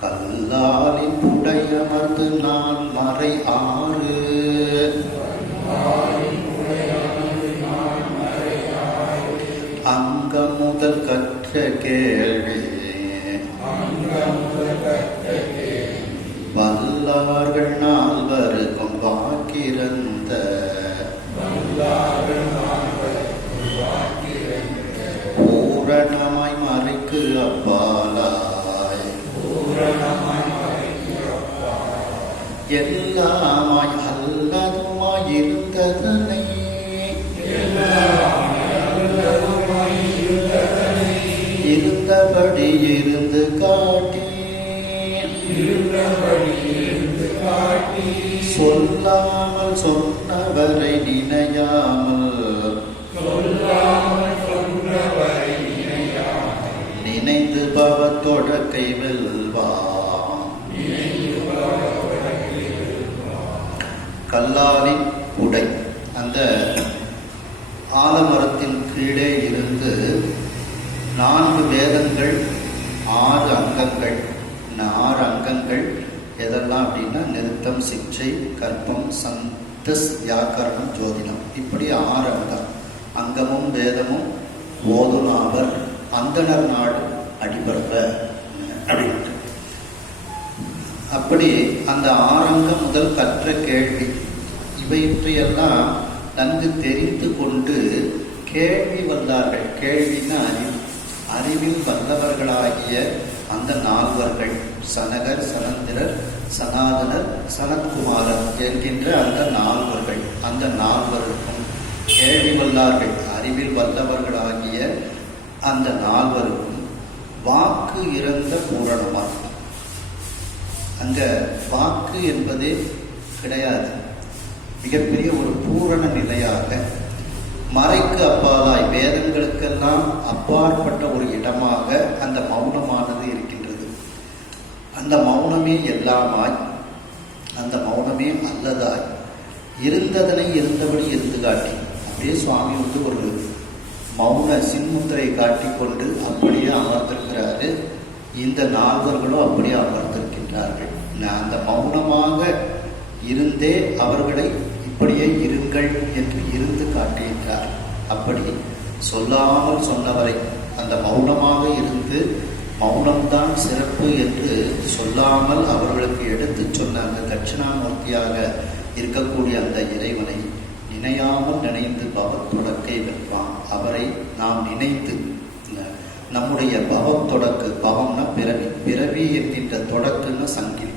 கல்லாலின் புடையமர்ந்து நான் மறை ஆறு, அங்க முதல் கற்ற கேள்வி, வல்லார்கள் நால்வருக்கும் வாக்கிறந்த, பூரணமாய் மறைக்கு அப்பாலாய், எல்லாமாய் அல்லதுமாய் இருந்ததனை, இருந்தபடி இருந்து காட்டி, சொல்லாமல் சொன்னவரை நினையாமல், நினைந்து பவத்தொடக்கை வெல்வான். கல்லாலின் உடை, அந்த ஆலமரத்தின் கீழே இருந்து 4 வேதங்கள், 6 அங்கங்கள். 6 அங்கங்கள் எதெல்லாம் அப்படின்னா நிருத்தம், சிக்ஷை, கற்பம், சந்தஸ், வியாக்கரணம், ஜோதிடம், இப்படி 6 அங்கம். அங்கமும் வேதமும் ஓதுனாவர் அந்தனர் நாடு அடிபடுத்த அப்படின்ட்டு. அப்படி அந்த 6 அங்கம் முதல் கற்ற கேள்வி, இவற்றையெல்லாம் நன்கு தெரிந்து கொண்டு கேள்வி வந்தார்கள். கேள்வின்னா அறிவு, அறிவில் வல்லவர்களாகிய ஆகிய அந்த நால்வர்கள், சனகர், சனந்திரர், சனாதனர், சனத்குமாரர் என்கின்ற அந்த நால்வருக்கும் கேள்வி வல்லார்கள், அறிவில் வல்லவர்களாகிய அந்த நால்வருக்கும் வாக்கு இறந்த பூரணமாகும். அங்க வாக்கு என்பதே கிடையாது. மிகப்பெரிய ஒரு பூரண நிலையாக, மறைக்கு அப்பாலாய், வேதங்களுக்கெல்லாம் அப்பாற்பட்ட ஒரு இடமாக அந்த மௌனமானது இருக்கின்றது. அந்த மௌனமே எல்லாமாய், அந்த மௌனமே அல்லதாய், இருந்ததனை இருந்தபடி இருந்து காட்டி, அப்படியே சுவாமி ஒரு மௌன சின்முத்திரை காட்டி கொண்டு அப்படியே அமர்ந்திருக்கிறாரு. இந்த நால்வர்களும் அப்படியே அமர்ந்திருக்கின்றார்கள். அந்த மௌனமாக இருந்தே அவர்களை இப்படியே இருங்கள் என்று இருந்து காட்டுகின்றார். அப்படி சொல்லாமல் சொன்னவரை, அந்த மௌனமாக இருந்து மௌனம்தான் சிறப்பு என்று சொல்லாமல் அவர்களுக்கு எடுத்து சொன்ன அந்த தட்சிணாமூர்த்தியாக இருக்கக்கூடிய அந்த இறைவனை நினையாமல் நினைந்து பவத்தொடக்கை வென்றான். அவரை நாம் நினைத்து நம்முடைய பவம் தொடக்கு, பவம்னா பிறவி, பிறவி என்கின்ற தொடக்குன்னு சங்கிலி,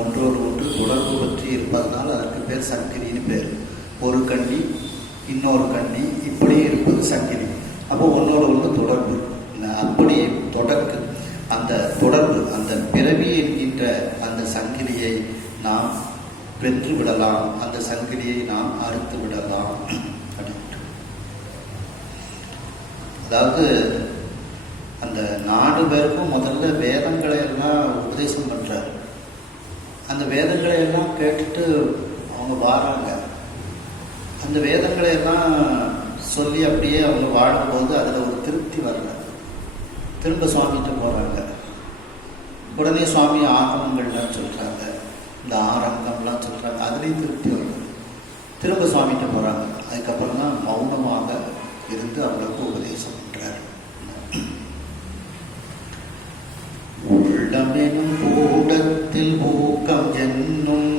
ஒன்றோடு ஒன்று தொடர்பு பற்றி இருப்பதனால் அதற்கு பேர் சங்கிலின்னு பேர். ஒரு கண்ணி இன்னொரு கண்ணி இப்படி இருப்பது சங்கிலி. அப்போ ஒன்றோடு ஒன்று தொடர்பு, அப்படி தொடக்கு, அந்த தொடர்பு, அந்த பிறவி என்கின்ற அந்த சங்கிலியை நாம் வென்று விடலாம், அந்த சங்கிலியை நாம் அறுத்து விடலாம் அப்படின்ட்டு. அதாவது அந்த 4 பேருக்கும் முதல்ல வேதங்களை எல்லாம் உபதேசம் பண்றாரு. அந்த வேதங்களை எல்லாம் கேட்டுட்டு அவங்க வாராங்க. அந்த வேதங்களை எல்லாம் சொல்லி அப்படியே அவங்க வாழும்போது அதில் ஒரு திருப்தி வரல. திரும்ப சுவாமிகிட்ட போகிறாங்க. உடனே சுவாமி ஆகமங்கள்லாம் சொல்கிறாங்க, இந்த ஆரங்கம்லாம் சொல்கிறாங்க, அதுலேயும் திருப்தி வருது. திரும்ப சுவாமிகிட்ட போகிறாங்க. அதுக்கப்புறம் தான் மௌனமாக இருந்து அவங்களுக்கு உபதேசம் பண்றார். உள்ளமெனும் கூடத்தில் ஊக்கம் என்னும்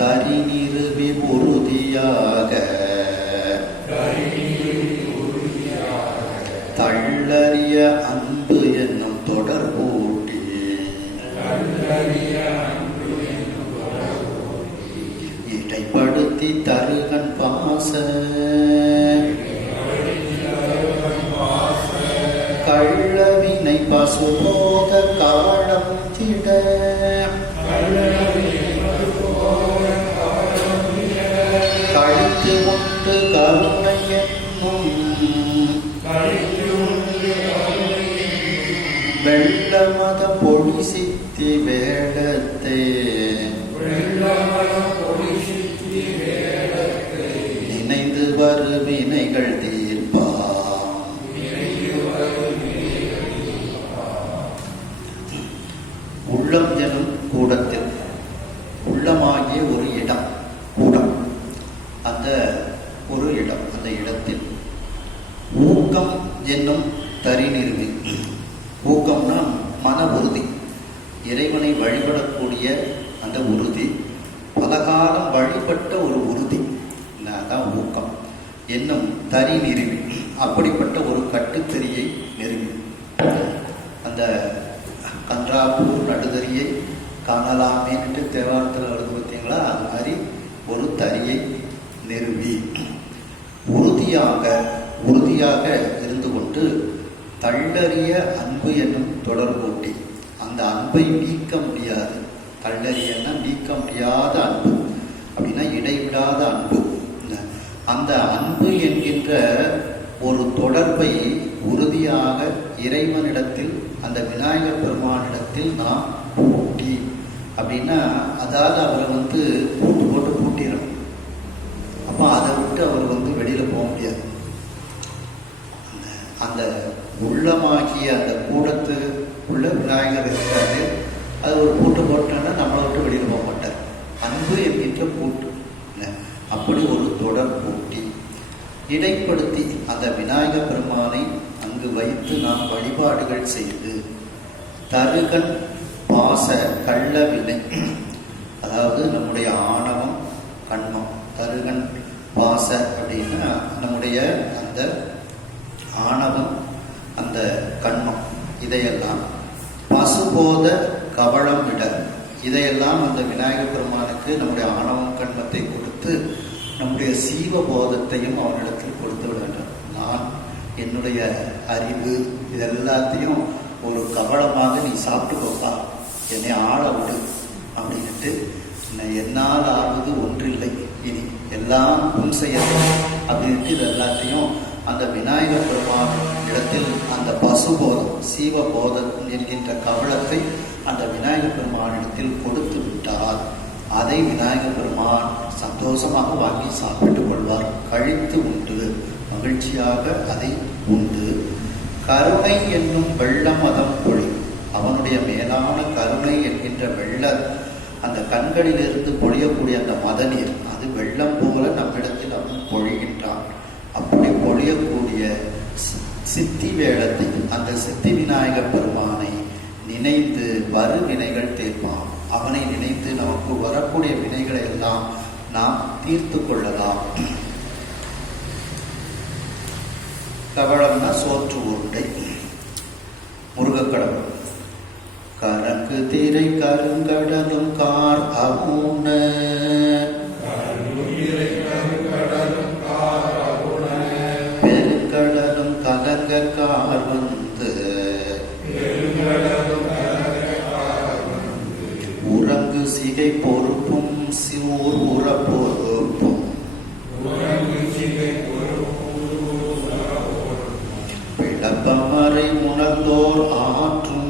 தரி நிறுவி உறுதியாக தள்ளறிய அன்பு என்னும் தொடர்பூட்டி இடைப்படுத்தி தருகன் பாச கள்ளவினை பசுபோத காலம் திட கழித்து உண்டு கருணை என்னும் வெள்ளமத பொழி சித்தி வேடத்தே நினைந்து வரு வினைகள் தீர்ப்பா உள்ளம் எனும் கூடத்தில், உள்ளமாகிய ஒரு இடம், கூடம், அந்த ஒரு இடம், அந்த இடத்தில் ஊக்கம் என்னும் தரி நிறுவி, ஊக்கம்னா மன உறுதி, இறைவனை வழிபடக்கூடிய அந்த உறுதி, பலகாலம் வழிபட்ட ஒரு உறுதி, அதான் ஊக்கம் என்னும் தரி நிறுவி, அப்படிப்பட்ட ஒரு கட்டுத்தறியை நிறுவி, அந்த கன்றாப்பூர் நடுதறியை காணலாமேன்ட்டு தேவாரத்தில் வருது பார்த்தீங்களா, அது மாதிரி ஒரு தறியை நிறுவி உறுதியாக இருந்து கொண்டு தள்ளறிய அன்பு என்னும் தொடர்பூட்டி, அந்த அன்பை நீக்க முடியாது, தள்ளறியன்னா நீக்க முடியாத அன்பு, அப்படின்னா இடைவிடாத அன்பு, அந்த அன்பு என்கின்ற ஒரு தொடர்பை உறுதியாக இறைவனிடத்தில், அந்த விநாயகர் பெருமானிடத்தில் நாம் பூட்டி, அப்படின்னா அதாவது அவரை பூட்டு போட்டு பூட்டிடணும். அப்போ அதை விட்டு அவர் வெளியில போக முடியாது. அந்த உள்ளமாகிய அந்த கூடத்து உள்ள விநாயகர் இருக்காரு, அது ஒரு பூட்டு போட்டோன்னா நம்மளை விட்டு வெளியில போக மாட்டார். அன்பு என்கின்ற பூட்டு, அப்படி ஒரு தொடர் பூட்டி இடைப்படுத்தி அந்த விநாயகர் பெருமானை அங்கு வைத்து நாம் வழிபாடுகள் செய்து தருகன் பாச கள்ளவினை, அதாவது நம்முடைய ஆணவம் கண்மம், தருகன் பாச அப்படின்னா நம்முடைய அந்த ஆணவம், அந்த கண்மம், இதையெல்லாம் பசுபோத கவளம் விட, இதையெல்லாம் அந்த விநாயக பெருமானுக்கு நம்முடைய ஆணவம் கண்மத்தை கொடுத்து நம்முடைய சீவபோதத்தையும் அவனிடத்தில் கொடுத்து விட வேண்டும். நான் என்னுடைய அறிவு இதெல்லாத்தையும் ஒரு கவளமாக நீ சாப்பிட்டுக்கோப்பா, என்னை ஆள விடு அப்படின்ட்டு, என்னால் ஆவது ஒன்றில்லை, இனி எல்லாம் உன் செயல் அப்படின்ட்டு இது எல்லாத்தையும் அந்த விநாயக பெருமான் இடத்தில் அந்த பசுபோதம், சீவபோதம் என்கின்ற கவளத்தை அந்த விநாயக பெருமானிடத்தில் கொடுத்து விட்டார். அதை விநாயக பெருமான் சந்தோஷமாக வாங்கி சாப்பிட்டுக் கொள்வார். கழித்து உண்டு, மகிழ்ச்சியாக அதை உண்டு. கருணை என்னும் வெள்ளம் அதம் பொழி, அவனுடைய மேலான கருணை என்கின்ற வெள்ள, அந்த கண்களிலிருந்து பொழியக்கூடிய அந்த மத நீர், அது வெள்ளம் போல நம்மிடத்தில் அவன் பொழிகின்றான். அப்படி பொழியக்கூடிய சித்தி வேளத்தை, அந்த சித்தி விநாயக பெருமானை நினைந்து வரு வினைகள் தீர்ப்பான். அவனை நினைத்து நமக்கு வரக்கூடிய வினைகளை எல்லாம் நாம் தீர்த்து கொள்ளலாம். கவளம்னா சோற்று உருண்டை. முருகக்கடவுள் கரங்கு திரை கருங்கடலும் கார் அவுண, பெருங்கடலும் கலங்க கார் வந்து, உறங்கு சிகை பொறுப்பும் சியூர் உற பொறுப்பும், பிளப்பமறை உணர்ந்தோர் ஆற்றும்,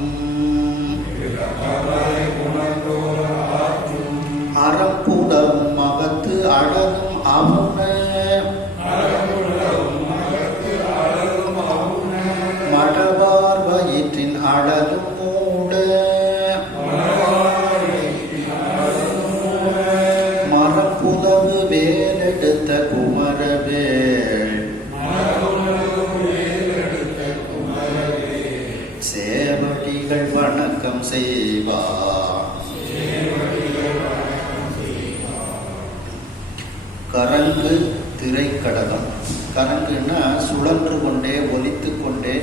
அறப்புலவும் மகத்து அழகும் அவுண, மடவார் வயிற்றின் அழகும் மூட, மரப்புலவு வேலெடுத்த குமரவேள், சேவடிகள் வணக்கம் செய்வார். கரங்கு திரைக்கடலம். கரங்குன்னா சுழன்று கொண்டே ஒலித்து கொண்டே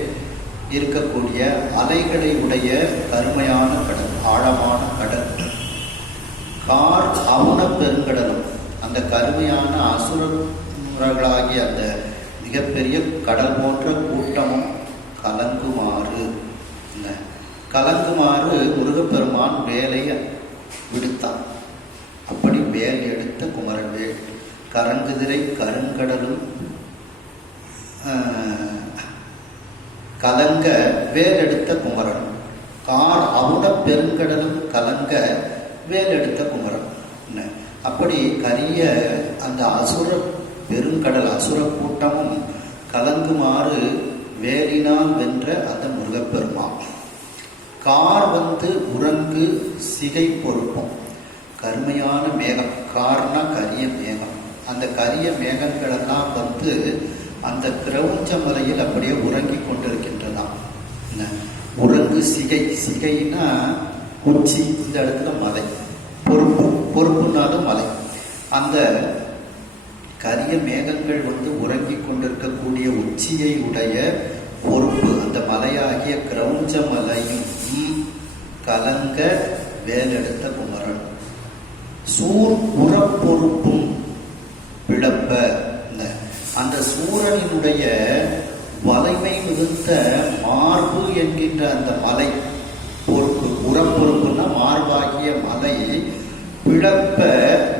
இருக்கக்கூடிய அலைகளை உடைய கருமையான கடல், ஆழமான கடல். கார் அவுண பெருங்கடலும், அந்த கருமையான அசுரர்களாகிய அந்த மிகப்பெரிய கடல் போன்ற கூட்டமும் கலங்குமாறு, கலங்குமாறு முருகப்பெருமான் வேலை விடுத்தான். அப்படி வேல் எடுத்த குமரவேல். கரங்குதிரை கருங்கடலும் கலங்க வேல் எடுத்த குமரன். கார் அவுண பெருங்கடலும் கலங்க வேல் எடுத்த குமரன். அப்படி கரிய அந்த அசுர பெருங்கடல், அசுர கூட்டமும் கலங்குமாறு வேலினால் வென்ற அந்த முருகப்பெருமான். கார் வந்து உறங்கு சிகை பொறுப்பும், கருமையான மேகம். கார்னா கரிய மேகம். அந்த கரிய மேகங்களெல்லாம் வந்து அந்த கிரௌஞ்ச மலையில் அப்படியே உறங்கி கொண்டிருக்கின்றதாம். உறங்கு சிகை, சிகைனா உச்சி, இந்த இடத்துல மலை. பொறுப்பு, பொறுப்புனாலும் மலை. அந்த கரிய மேகங்கள் வந்து உறங்கி கொண்டிருக்கக்கூடிய உச்சியை உடைய பொறுப்பு, அந்த மலையாகிய கிரௌஞ்ச மலையும் கலங்க வேலெடுத்த குமரன். சூர் உறப்பொறுப்பும் பிளப்ப, அந்த சூரனினுடைய வலைமை மிகுந்த மார்பு என்கின்ற அந்த மலை பொறுப்பு, உறப்பொறுப்புன்னா மார்பாகிய மலை பிளப்ப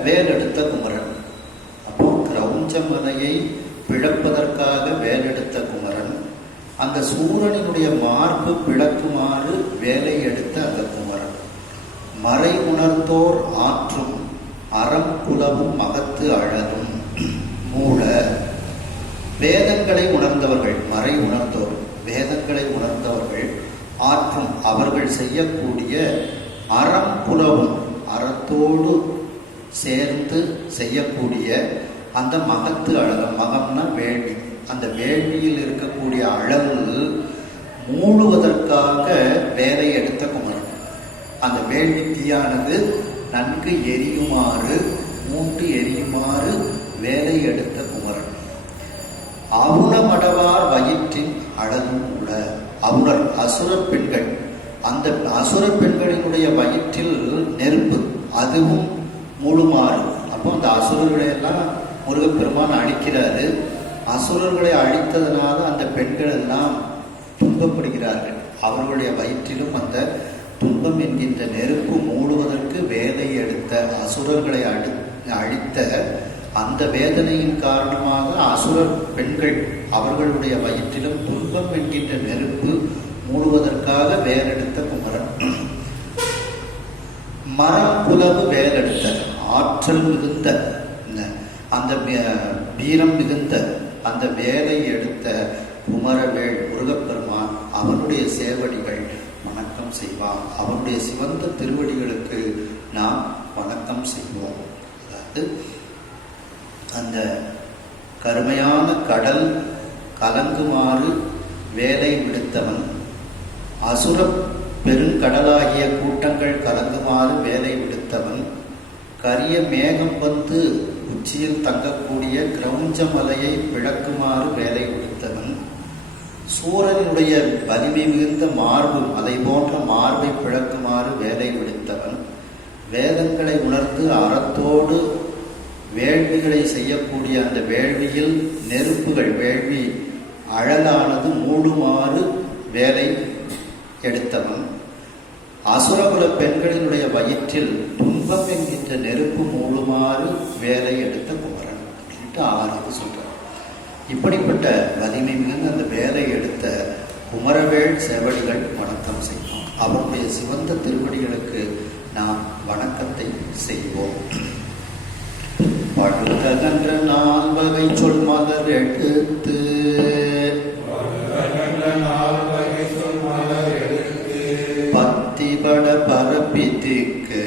வேலெடுத்த குமரன். அப்போ கிரௌஞ்ச மலையை பிளப்பதற்காக வேலெடுத்த குமரன், அந்த சூரனினுடைய மார்பு பிளக்குமாறு வேலை எடுத்த அந்த குமரன். மறை உணர்ந்தோர் ஆற்றும் அறம் குலவும் மகத்து அழலும் மூல. வேதங்களை உணர்ந்தவர்கள், மறை உணர்ந்தோர், வேதங்களை உணர்ந்தவர்கள் ஆற்றும், அவர்கள் செய்யக்கூடிய அறம் குலவும், அறத்தோடு சேர்ந்து செய்யக்கூடிய அந்த மகத்து அழகம். மகம்னா வேள்வி. அந்த வேள்வியில் இருக்கக்கூடிய அளவு மூடுவதற்காக வேலை எடுத்த குமரன். அந்த வேள்வி தீயானது நன்கு எரியுமாறு, மூட்டு எரியுமாறு வேலை எடுத்த குமரன். அவுணமடவார் வயிற்றின் அழகும் உள்ள அவுணர் அசுர பெண்கள், அந்த அசுர பெண்களினுடைய வயிற்றில் நெருப்பு, அதுவும் முழுமாறு. அப்போ அந்த அசுரர்களை எல்லாம் முருகப்பெருமான் அழிக்கிறாரு. அசுரர்களை அழித்ததனால அந்த பெண்கள் எல்லாம் துன்பப்படுகிறார்கள். அவர்களுடைய வயிற்றிலும் அந்த துன்பம் என்கின்ற நெருப்பு மூடுவதற்கு வேலை எடுத்த அசுரர்களை அழித்த அந்த வேதனையின் காரணமாக அசுரர் பெண்கள் அவர்களுடைய வயிற்றிலும் துன்பம் என்கின்ற நெருப்பு மூடுவதற்காக வேலெடுத்த குமரன். மரம் புலவு வேலெடுத்த ஆற்றல் மிகுந்த அந்த வீரம் மிகுந்த அந்த வேலை எடுத்த குமரவேள் முருகப்பெருமான் அவனுடைய சேவடிகள் வணக்கம் செய்வான். அவனுடைய சிவந்த திருவடிகளுக்கு நாம் வணக்கம் செய்வோம். அதாவது அந்த கருமையான கடல் கலங்குமாறு வேலை விடுத்தவன், அசுர பெருங்கடலாகிய கூட்டங்கள் கலங்குமாறு வேலை விடுத்தவன், கரிய மேகம் வந்து உச்சியில் தங்கக்கூடிய கிரௌஞ்ச மலையை பிளக்குமாறு வேலை விடுத்தவன், சூரனுடைய வலிமை மிகுந்த மார்பு மலை போன்ற மார்பை பிளக்குமாறு வேலை விடுத்தவன், வேதங்களை உணர்ந்து அறத்தோடு வேள்விகளை செய்யக்கூடிய அந்த வேள்வியில் நெருப்புகள் வேள்வி அழலானது மூடுமாறு வேலை எடுத்தவன், அசுரகுல பெண்களினுடைய வயிற்றில் துன்பம் என்கின்ற நெருப்பு மூடுமாறு வேலை எடுத்த குமரன் அப்படின்ட்டு 6 சொல்றார். இப்படிப்பட்ட வலிமை மிகுந்த அந்த வேலை எடுத்த குமரவேள் சேவடிகள் வணக்கம் செய்வோம். அவருடைய சிவந்த திருவடிகளுக்கு நாம் வணக்கத்தை செய்வோம். பழுதகன்ற 4 வகை சொல் மலர் எடுத்து பத்திபட பரப்பித்திக்கு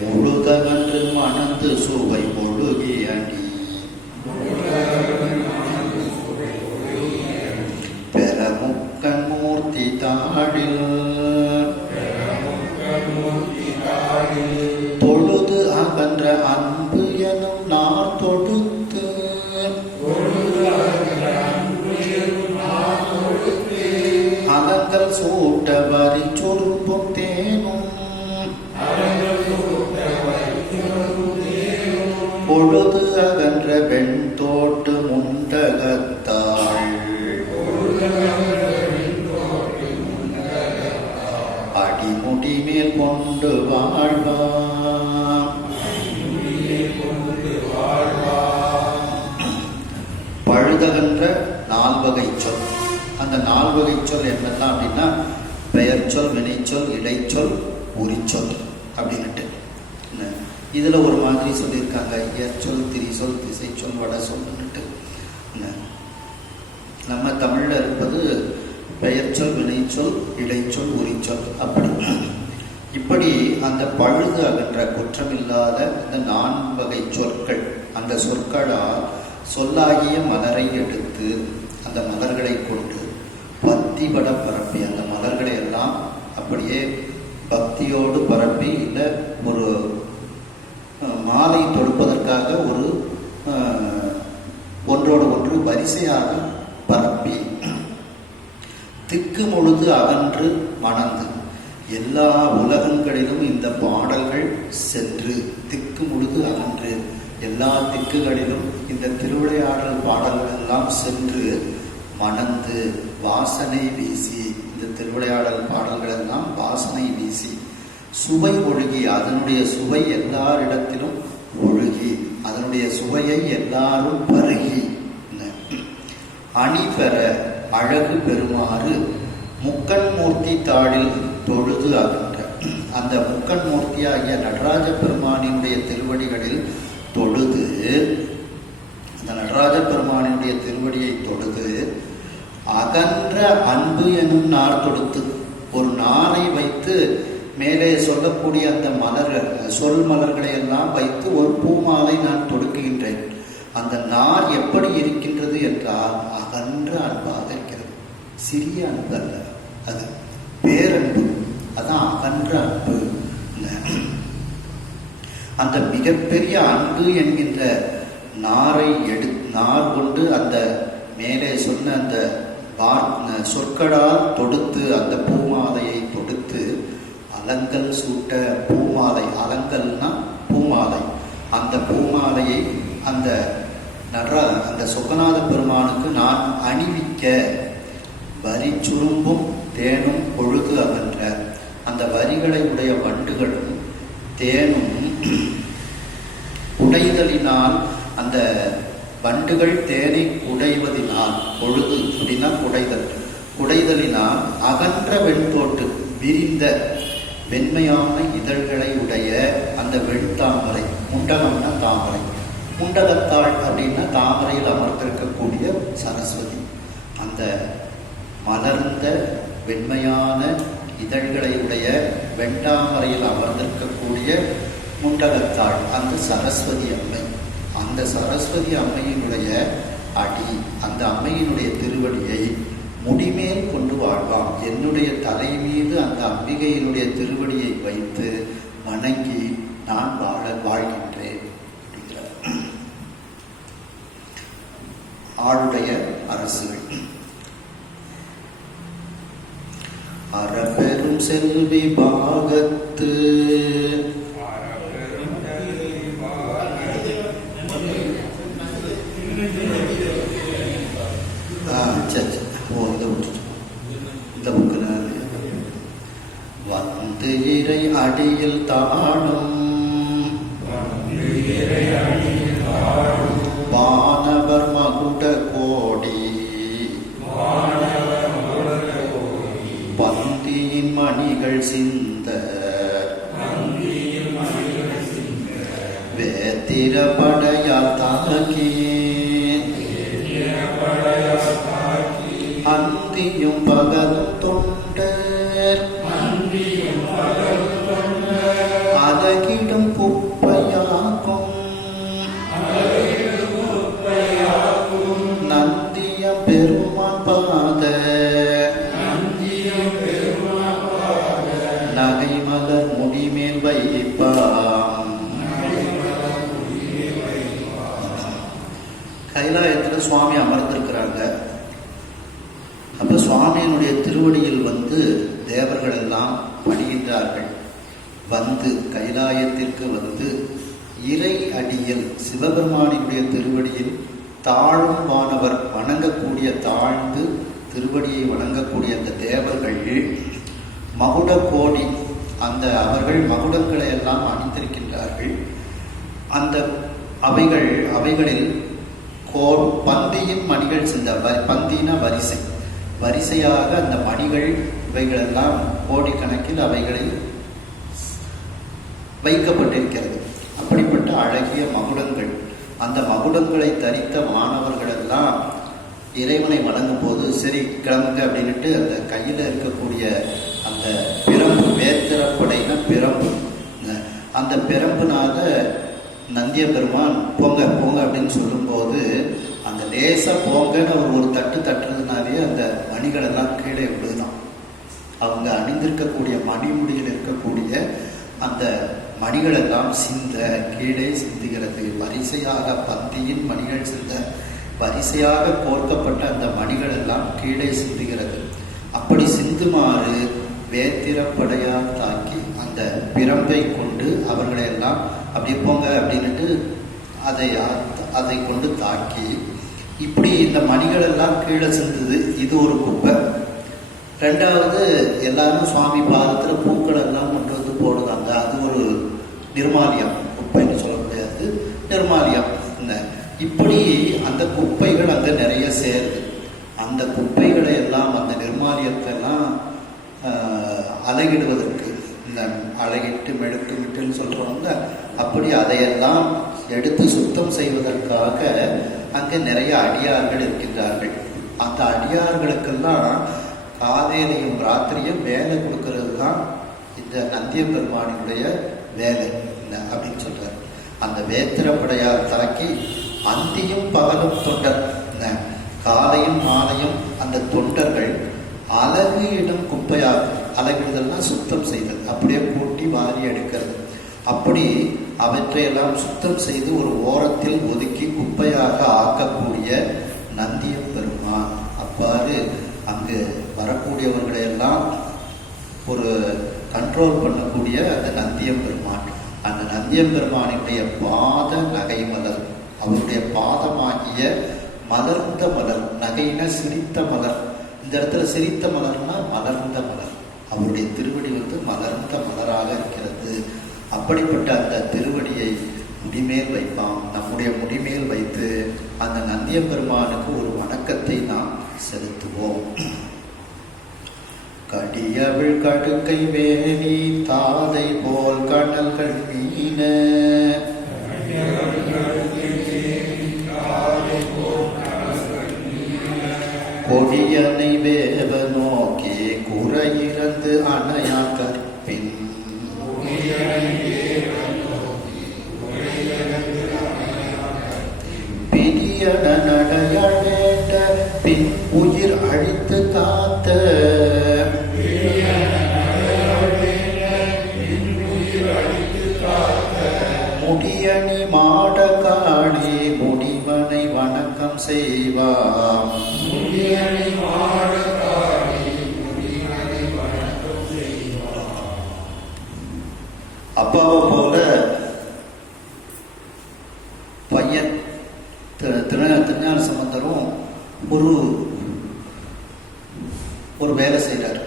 முழுதகன்று மணந்து சுவை ஒழுகி அணி பெறமுக்கன் மூர்த்தி தாழில் தொழுது அகன்ற அன்பு எனும் நார் தொடுத்து அலங்கள் சூட்ட வரி சொருப்பும் தேனும் பொழுது அகன்ற வெண் தோட்டு முண்டகத்தாள் அடிமுடி மேல் கொண்டு வாழ்வான். பழுதகன்ற 4 வகை சொல். அந்த 4 வகை சொல் என்னெல்லாம் அப்படின்னா பெயர் சொல், வினைச்சொல், இடைச்சொல், உரிச்சொல் அப்படின்னுட்டு. இதுல ஒரு மாதிரி சொல்லியிருக்காங்க, இயற்சொல், திரிசொல், திசைச்சொல், வட சொல்லிட்டு. நம்ம தமிழ்ல இருப்பது பெயர்ச்சொல், வினைச்சொல், இடைச்சொல், உரிச்சொல் அப்படி. இப்படி அந்த பழுது அகன்ற குற்றமில்லாத இந்த 4 வகை சொற்கள், அந்த சொற்களால் சொல்லாகிய மலரை எடுத்து அந்த மலர்களை கொண்டு பத்திபட பரப்பி அந்த மலர்களை எல்லாம் அப்படியே பக்தியோடு பரப்பி, இல்லை ஒரு மாலை தொடுப்பதற்காக ஒரு ஒன்றோடு ஒன்று வரிசையாக பரப்பி, திக்கு முழுது அகன்று மணந்து, எல்லா உலகங்களிலும் இந்த பாடல்கள் சென்று, திக்கு முழுது அகன்று எல்லா திக்குகளிலும் இந்த திருவிளையாடல் பாடல்கள் எல்லாம் சென்று மணந்து வாசனை வீசி, இந்த திருவிளையாடல் பாடல்கள் எல்லாம் வாசனை வீசி, சுவை ஒழுகி, அதனுடைய சுவை எல்லாரிடத்திலும் ஒழுகி, அதனுடைய சுவையை எல்லாரும் பருகி, அணி பெற அழகு பெறுமாறு முக்கண் மூர்த்தி தாளில் தொழுது அகன்ற, அந்த முக்கண் மூர்த்தியாகிய நடராஜ பெருமானினுடைய திருவடிகளில் தொழுது, அந்த நடராஜ பெருமானினுடைய திருவடியை தொழுது அகன்ற அன்பு எனும் நார் தொடுத்து, ஒரு நாரை வைத்து மேலே சொல்லக்கூடிய அந்த மலர்கள், சொல் மலர்களை எல்லாம் வைத்து ஒரு பூமாலை நான் தொடுக்குகின்றேன். அந்த நார் எப்படி இருக்கின்றது என்றால் அகன்ற அன்பாக இருக்கிறது. சிறிய அன்பு அல்ல, அது பேரன்பு, அதான் அகன்ற அன்பு. அந்த மிகப்பெரிய அன்பு என்கின்ற நார் கொண்டு அந்த மேலே சொன்ன அந்த சொற்களால் தொடுத்து அந்த பூமாலையை தொடுத்து அலங்கல் சூட்ட பூமாலை, அலங்கல்னா பூமாலை, அந்த பூமாலையை அந்த அந்த சொக்கநாத பெருமானுக்கு நான் அணிவிக்க வரி சுரும்பும் தேனும் பொழுது அகன்ற அந்த வரிகளை உடைய வண்டுகளும் தேனும் உடைதலினால், அந்த வண்டுகள் தேனை உடைவதினால், பொழுது அப்படின்னா குடைதலினால் அகன்ற வெண்தோட்டு விரிந்த வெண்மையான இதழ்களை உடைய அந்த வெண்தாமரை, முண்டகம்னா தாமரை, முண்டகத்தாள் அப்படின்னா தாமரையில் அமர்ந்திருக்கக்கூடிய சரஸ்வதி, அந்த மலர்ந்த வெண்மையான இதழ்களை உடைய வெண்டாமரையில் அமர்ந்திருக்கக்கூடிய முண்டகத்தாள் அந்த சரஸ்வதி அம்மை. அந்த சரஸ்வதி அம்மையினுடைய அடி, அந்த அம்மையினுடைய திருவடியை முடிமேல் கொண்டு வாழ்வாம். என்னுடைய தலை மீது அந்த அம்பிகையினுடைய திருவடியை வைத்து வணங்கி நான் வாழ்கின்றேன் அப்படிங்கிறார். ஆளுடைய அரசுகள் அறப்பெரும் செல்வி பாகத்து வந்து இறை அடியில் தாழும் வானவர் மகுட கோடி பந்தியின் மணிகள் சிந்த வேத்திர படையால் தாக்கி அந்தியும் பகலும் தொண்டர் அழகிடும் குப்பையாக்கும் நந்திய பெருமான் பாத நகை மலர் முடிமேல் வைப்பாம். கைலாயத்துல சுவாமி அமர்ந்திருக்கிறாங்க. அப்ப சுவாமியினுடைய திருவடியில் வந்து தேவர்கள் எல்லாம் பணிகின்றார்கள். வந்து கைலாயத்திற்கு வந்து இறை அடியில் சிவபெருமானினுடைய திருவடியில் தாழும் வானவர் வணங்கக்கூடிய, தாழ்ந்து திருவடியை வணங்கக்கூடிய அந்த தேவர்கள் மகுட கோடி, அந்த அவர்கள் மகுடங்களை எல்லாம் அணிந்திருக்கின்றார்கள். அந்த அவைகளில் பந்தியின் மணிகள் சிந்த, பந்தின வரிசை, வரிசையாக அந்த மணிகள் இவைகளெல்லாம் கோடிக்கணக்கில் அவைகளில் வைக்கப்பட்டிருக்கிறது. அப்படிப்பட்ட அழகிய மகுடங்கள், அந்த மகுடங்களை தரித்த மாணவர்கள் எல்லாம் இறைவனை வணங்கும் போது சரி கிளம்புங்க அப்படின்ட்டு அந்த கையில் இருக்கக்கூடிய அந்த பிரம்பு, வேத்திரப்படையின பிரம்பு, அந்த பிரம்புனால நந்திய பெருமான் போங்க போங்க அப்படின்னு சொல்லும்போது அந்த லேச போங்கன்னு அவர் ஒரு தட்டுறதுனாலே அந்த மணிகள் எல்லாம் கீழே விடுதான். அவங்க அணிந்திருக்கக்கூடிய மணிமுடியில் இருக்கக்கூடிய அந்த மணிகள் எல்லாம் சிந்த கீழே சிந்துகிறது. வரிசையாக பந்தியின் மணிகள் சிந்த, வரிசையாக கோர்க்கப்பட்ட அந்த மணிகள் எல்லாம் கீழே சிந்துகிறது. அப்படி சிந்துமாறு வேத்திரப்படையால் தாக்கி அந்த பிரம்பை கொண்டு அவர்களை எல்லாம் அப்படியே போங்க அப்படின்ட்டு அதை கொண்டு தாக்கி, இப்படி இந்த மணிகள் எல்லாம் கீழே சிந்துது. இது ஒரு குப்பை. ரெண்டாவது, எல்லாரும் சுவாமி பாதத்தில் பூக்கள் எல்லாம் கொண்டு வந்து போடுறாங்க. அது ஒரு நிர்மாலியம், குப்பைன்னு சொல்ல முடியாது, நிர்மாலியம். இப்படி அந்த குப்பைகள் அங்கே நிறைய சேருது. அந்த குப்பைகளை எல்லாம், அந்த நிர்மாலியத்தெல்லாம் அழகிடுவதற்கு, இந்த அழகிட்டு மெழுக்கு விட்டுன்னு சொல்கிறவங்க, அப்படி அதையெல்லாம் எடுத்து சுத்தம் செய்வதற்காக அங்கே நிறைய அடியார்கள் இருக்கின்றார்கள். அந்த அடியார்களுக்கெல்லாம் காலையிலையும் ராத்திரியும் வேலை கொடுக்கறது தான் இந்த நந்திய பெருமானினுடைய வேலை அப்படின்னு சொல்றாரு. அந்த வேத்திரப்படையால் தாக்கி அந்தியும் பகலும் தொண்டர், காலையும் மாலையும் அந்த தொண்டர்கள் அழகு இடம் குப்பையாக, அழகிடுதல்னா சுத்தம் செய்தல், அப்படியே கூட்டி வாரி எடுக்கிறது. அப்படி அவற்றையெல்லாம் சுத்தம் செய்து ஒரு ஓரத்தில் ஒதுக்கி குப்பையாக ஆக்கக்கூடிய நந்தியம் பெருமான். அவ்வாறு அங்கு வரக்கூடியவர்களையெல்லாம் ஒரு கண்ட்ரோல் பண்ணக்கூடிய அந்த நந்தியம் பெருமான். அந்த நந்தியம் பெருமானுடைய பாத நகை மலர், அவருடைய பாதமாகிய மலர்ந்த மலர், நகையின சிரித்த மலர், இந்த இடத்துல சிரித்த மலர்னா மலர்ந்த மலர், அவருடைய திருவடி மலர்ந்த மலராக இருக்கிறது. அப்படிப்பட்ட அந்த திருவடியை முடிமேல் வைப்பான். நம்முடைய முடிமேல் வைத்து அந்த நந்தியம் பெருமானுக்கு ஒரு வணக்கத்தை நாம் செலுத்துவோம். கடியவிழ் கடுக்கை வேணி தாதை போல் கடல்கள் மீன கொடியனை வேவ நோக்கி குறையிறந்து அணையா கற்பின் பிரியன நடையழேட்ட பின் உயிர் அழித்து காத்த முடியணி மாட காணி முடிவனை வணக்கம் செய்வார். அப்பாவை போல பையன் திருஞான சம்பந்தரும் ஒரு வேலை செய்யறாரு.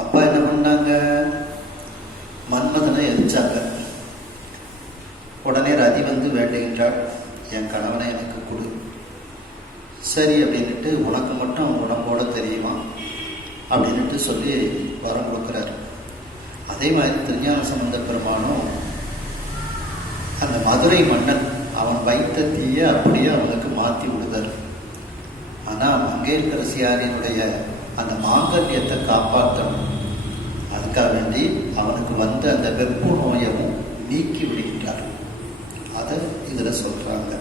அப்பா என்ன பண்ணாங்க, மன்மதனை எதிர்த்தாங்க. உடனே ரதி வேண்டுகின்றாள், என் கணவனை எனக்கு கொடு. சரி அப்படின்ட்டு, உனக்கு மட்டும் உடம்போட தெரியுமா அப்படின்ட்டு சொல்லி வரம் கொடுக்குறாரு. அதே மாதிரி திருஞான சம்பந்த பெருமானும் அந்த மதுரை மன்னன் அவன் வைத்த தீய அப்படியே அவனுக்கு மாற்றி விடுதார். ஆனால் மங்கையர்க்கரசியாரினுடைய அந்த மாங்கல்யத்தை காப்பாற்றணும், அதுக்காக வேண்டி அவனுக்கு வந்த அந்த வெப்பு நோயமும் நீக்கி விடுகின்றார். அதை இதில் சொல்றாங்க.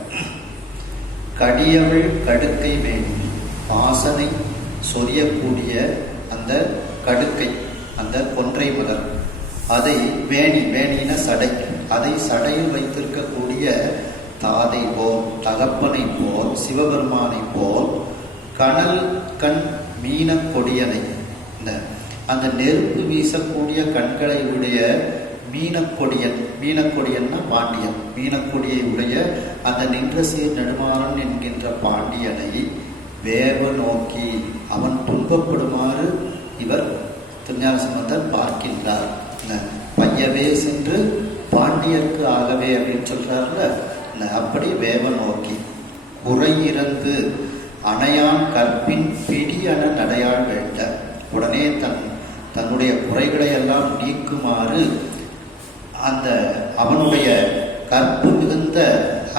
கடியவள் கடுக்கை வேணி, வாசனை சொரியக்கூடிய அந்த கடுக்கை, அந்த கொன்றை மலர், அதை வேணின சடை, அதை சடையில் வைத்திருக்கக்கூடிய தாதை போல், தகப்பனை போல், சிவபெருமானை போல், கனல் கண் மீன கொடியனை, அந்த நெருப்பு வீசக்கூடிய கண்களை உடைய மீனக்கொடியன், மீனக்கொடியன்னா பாண்டியன், மீனக்கொடியை உடைய அந்த நின்ற சீர் நெடுமாறன் என்கின்ற பாண்டியனை வேவ நோக்கி அவன் துன்பப்படுமாறு இவர் திருஞான சம்பந்தர் பார்க்கின்றார். பையவே சென்று பாண்டியர்க்கு ஆகவே அப்படின்னு சொல்றாருல, அப்படி வேவ நோக்கி குறையிறந்து அணையான் கற்பின் பிடியன நடையாள் வேண்ட, உடனே தன்னுடைய குறைகளை எல்லாம் நீக்குமாறு அந்த அவனுடைய கற்பு மிகுந்த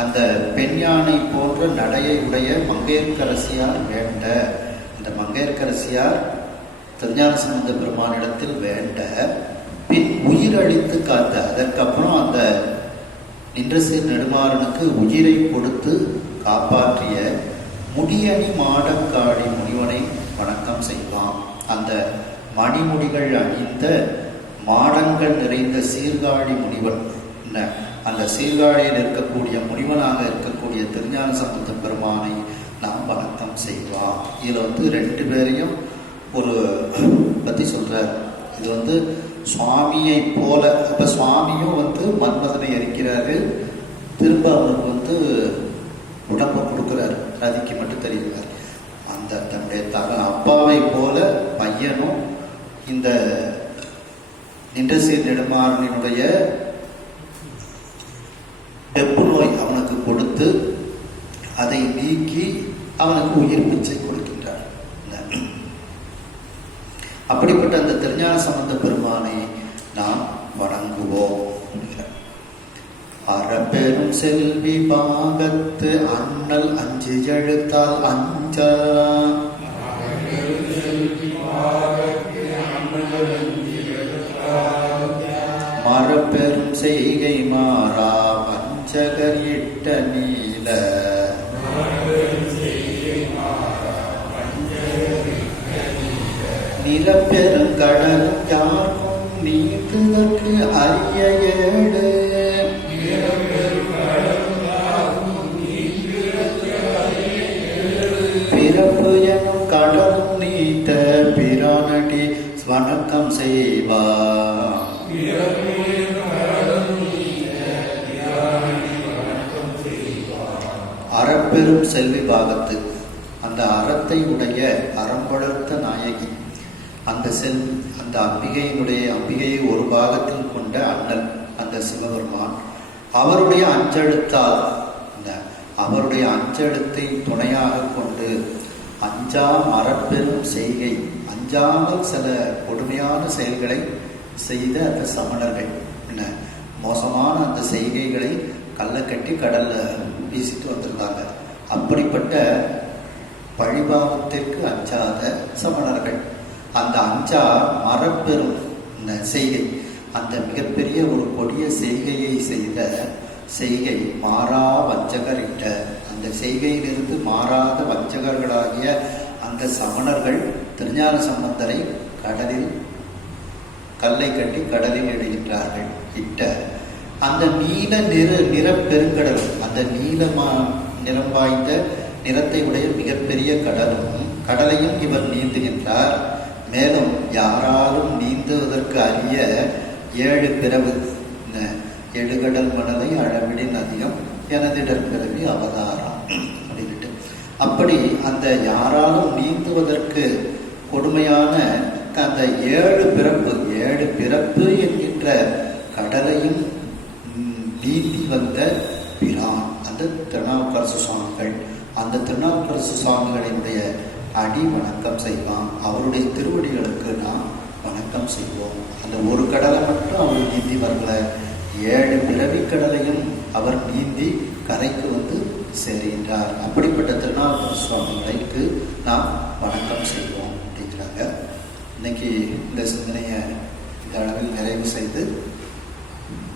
அந்த பெண் யானை போன்ற நடையை உடைய மங்கையர்க்கரசியார் வேண்ட. இந்த மங்கையர்க்கரசியார் திருஞான சம்பந்த பெருமானிடத்தில் வேண்ட, பின் உயிர் அளித்து காத்த, அதற்கப்புறம் அந்த நின்றசீர் நெடுமாறனுக்கு உயிரை கொடுத்து காப்பாற்றிய முடியணி மாடக்காடி முனிவனை வணக்கம் செய்வான். அந்த மணிமுடிகள் அணிந்த மாடங்கள் நிறைந்த சீர்காழி முனிவன், அந்த சீர்காழியில் இருக்கக்கூடிய முனிவனாக இருக்கக்கூடிய திருஞான சம்பந்த பெருமானை நாம் வணக்கம் செய்வான். இதில் ரெண்டு பேரையும் ஒரு பற்றி சொல்றார். இது சுவாமியை போல, அப்ப சுவாமியும் மன்மதனை எரிக்கிறாரு, திரும்ப அவனுக்கு உடம்ப கொடுக்குறாரு, ரதிக்கு மட்டும் தெரிகிறார். அந்த தன்னுடைய அப்பாவை போல பையனும் இந்த நின்றசீர் நெடுமாறனினுடைய வெப்பு நோய் அவனுக்கு கொடுத்து அதை நீக்கி அவனுக்கு உயிர் பிச்சை கொடுக்கின்றார். அப்படிப்பட்ட அந்த திருஞான சம்பந்த பெருமானை நாம் வணங்குவோம். அறப்பெரும் செல்வி பாகத்து அண்ணல் அஞ்சு எழுத்தால் அஞ்சா மரப்பெரும் செய்கை மாறா பஞ்சகர் இட்ட நீல நிலப்பெரும் கடலும் யாருக்கும் நீந்துதற்கு அரிய ஏடு பிறப்பு எனும் கடலும் நீத்த பிரானடி வணக்கம் செய்வார். அறப்பெரும் செல்வி பாகத்து அந்த அறத்தை உடைய அறம்பளர்த்த நாயகி அந்த அந்த அம்பிகையை ஒரு பாகத்தில் கொண்ட அண்ணல் அந்த சிவபெருமான் அவருடைய அஞ்செழுத்தால் அவருடைய அஞ்செழுத்தை துணையாக கொண்டு அஞ்சாம் அறப்பெரும் செய்கை அஞ்சாமல் சில கொடுமையான செயல்களை செய்த அந்த சமணர்கள் மோசமான அந்த செய்கைகளை கல்லை கட்டி கடல்ல வீசிட்டு வந்திருந்தாங்க. அப்படிப்பட்ட பழிபாவத்திற்கு அஞ்சாத சமணர்கள் அந்த அஞ்சா மரப்பெரும் செய்கை அந்த மிகப்பெரிய ஒரு கொடிய செய்கையை செய்த செய்கை மாறா வஞ்சகரிட்ட அந்த செய்கையிலிருந்து மாறாத வஞ்சகர்களாகிய அந்த சமணர்கள் திருஞான சம்பந்தரை கடலில் கல்லை கட்டி கடலில் இடுகின்றார்கள். இட்ட அந்த நீல நிறப்பெருங்கடலும் அந்த நிறம் வாய்ந்த நிறத்தை உடைய மிகப்பெரிய கடலையும் இவர் நீந்துகின்றார். மேலும் யாராலும் நீந்துவதற்கு அரிய 7 பிறவு எழுகடல் மணலை அளவிடி நதியம் எனதிடர் பிறவி அவதாரம் அப்படின்ட்டு அப்படி அந்த யாராலும் நீந்துவதற்கு கொடுமையான அந்த 7 பிறப்பு என்கின்ற கடலையும் நீந்தி வந்த பிரான் அந்த திருநாவுக்கரசு சுவாமிகள் அந்த திருநாவுக்கரசு சுவாமிகளினுடைய அடி வணக்கம் செய்வான். அவருடைய திருவடிகளுக்கு நாம் வணக்கம் செய்வோம். அந்த ஒரு கடலை மட்டும் அவர் நீந்தி வரல, 7 பிறவி கடலையும் அவர் நீந்தி கரைக்கு வந்து சேருகின்றார். அப்படிப்பட்ட திருநாவுக்கரசு சுவாமிகளுக்கு நாம் வணக்கம் செய்வோம் அப்படிங்கிறாங்க. இன்னைக்கு இந்த சிந்தனையை இந்த அளவில் நிறைவு செய்து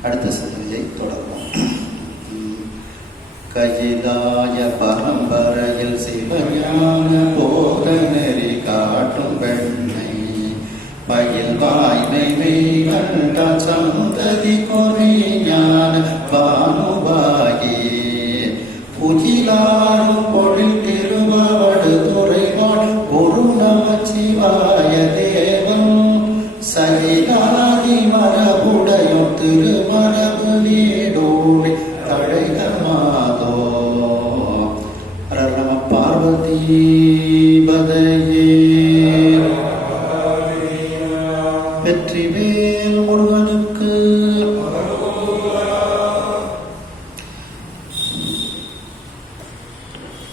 அடுத்த சிந்தனையை தொடர்வோம். கையிலாய பரம்பரையில் சிவஞான போத நெறி காட்டும் பெண்ணை பயில் வாய்மை கண்ட சந்ததி கொரை ஞான பானுவாகி புஜிலாரும் பொழில் திருவாடு துறைவாடு ஒரு நமச்சிவாய தேவன் சகிலாதி மரபுடையோ திருமரபு வீடோடி தழைகமாதோ நம பார்வதி பதையே.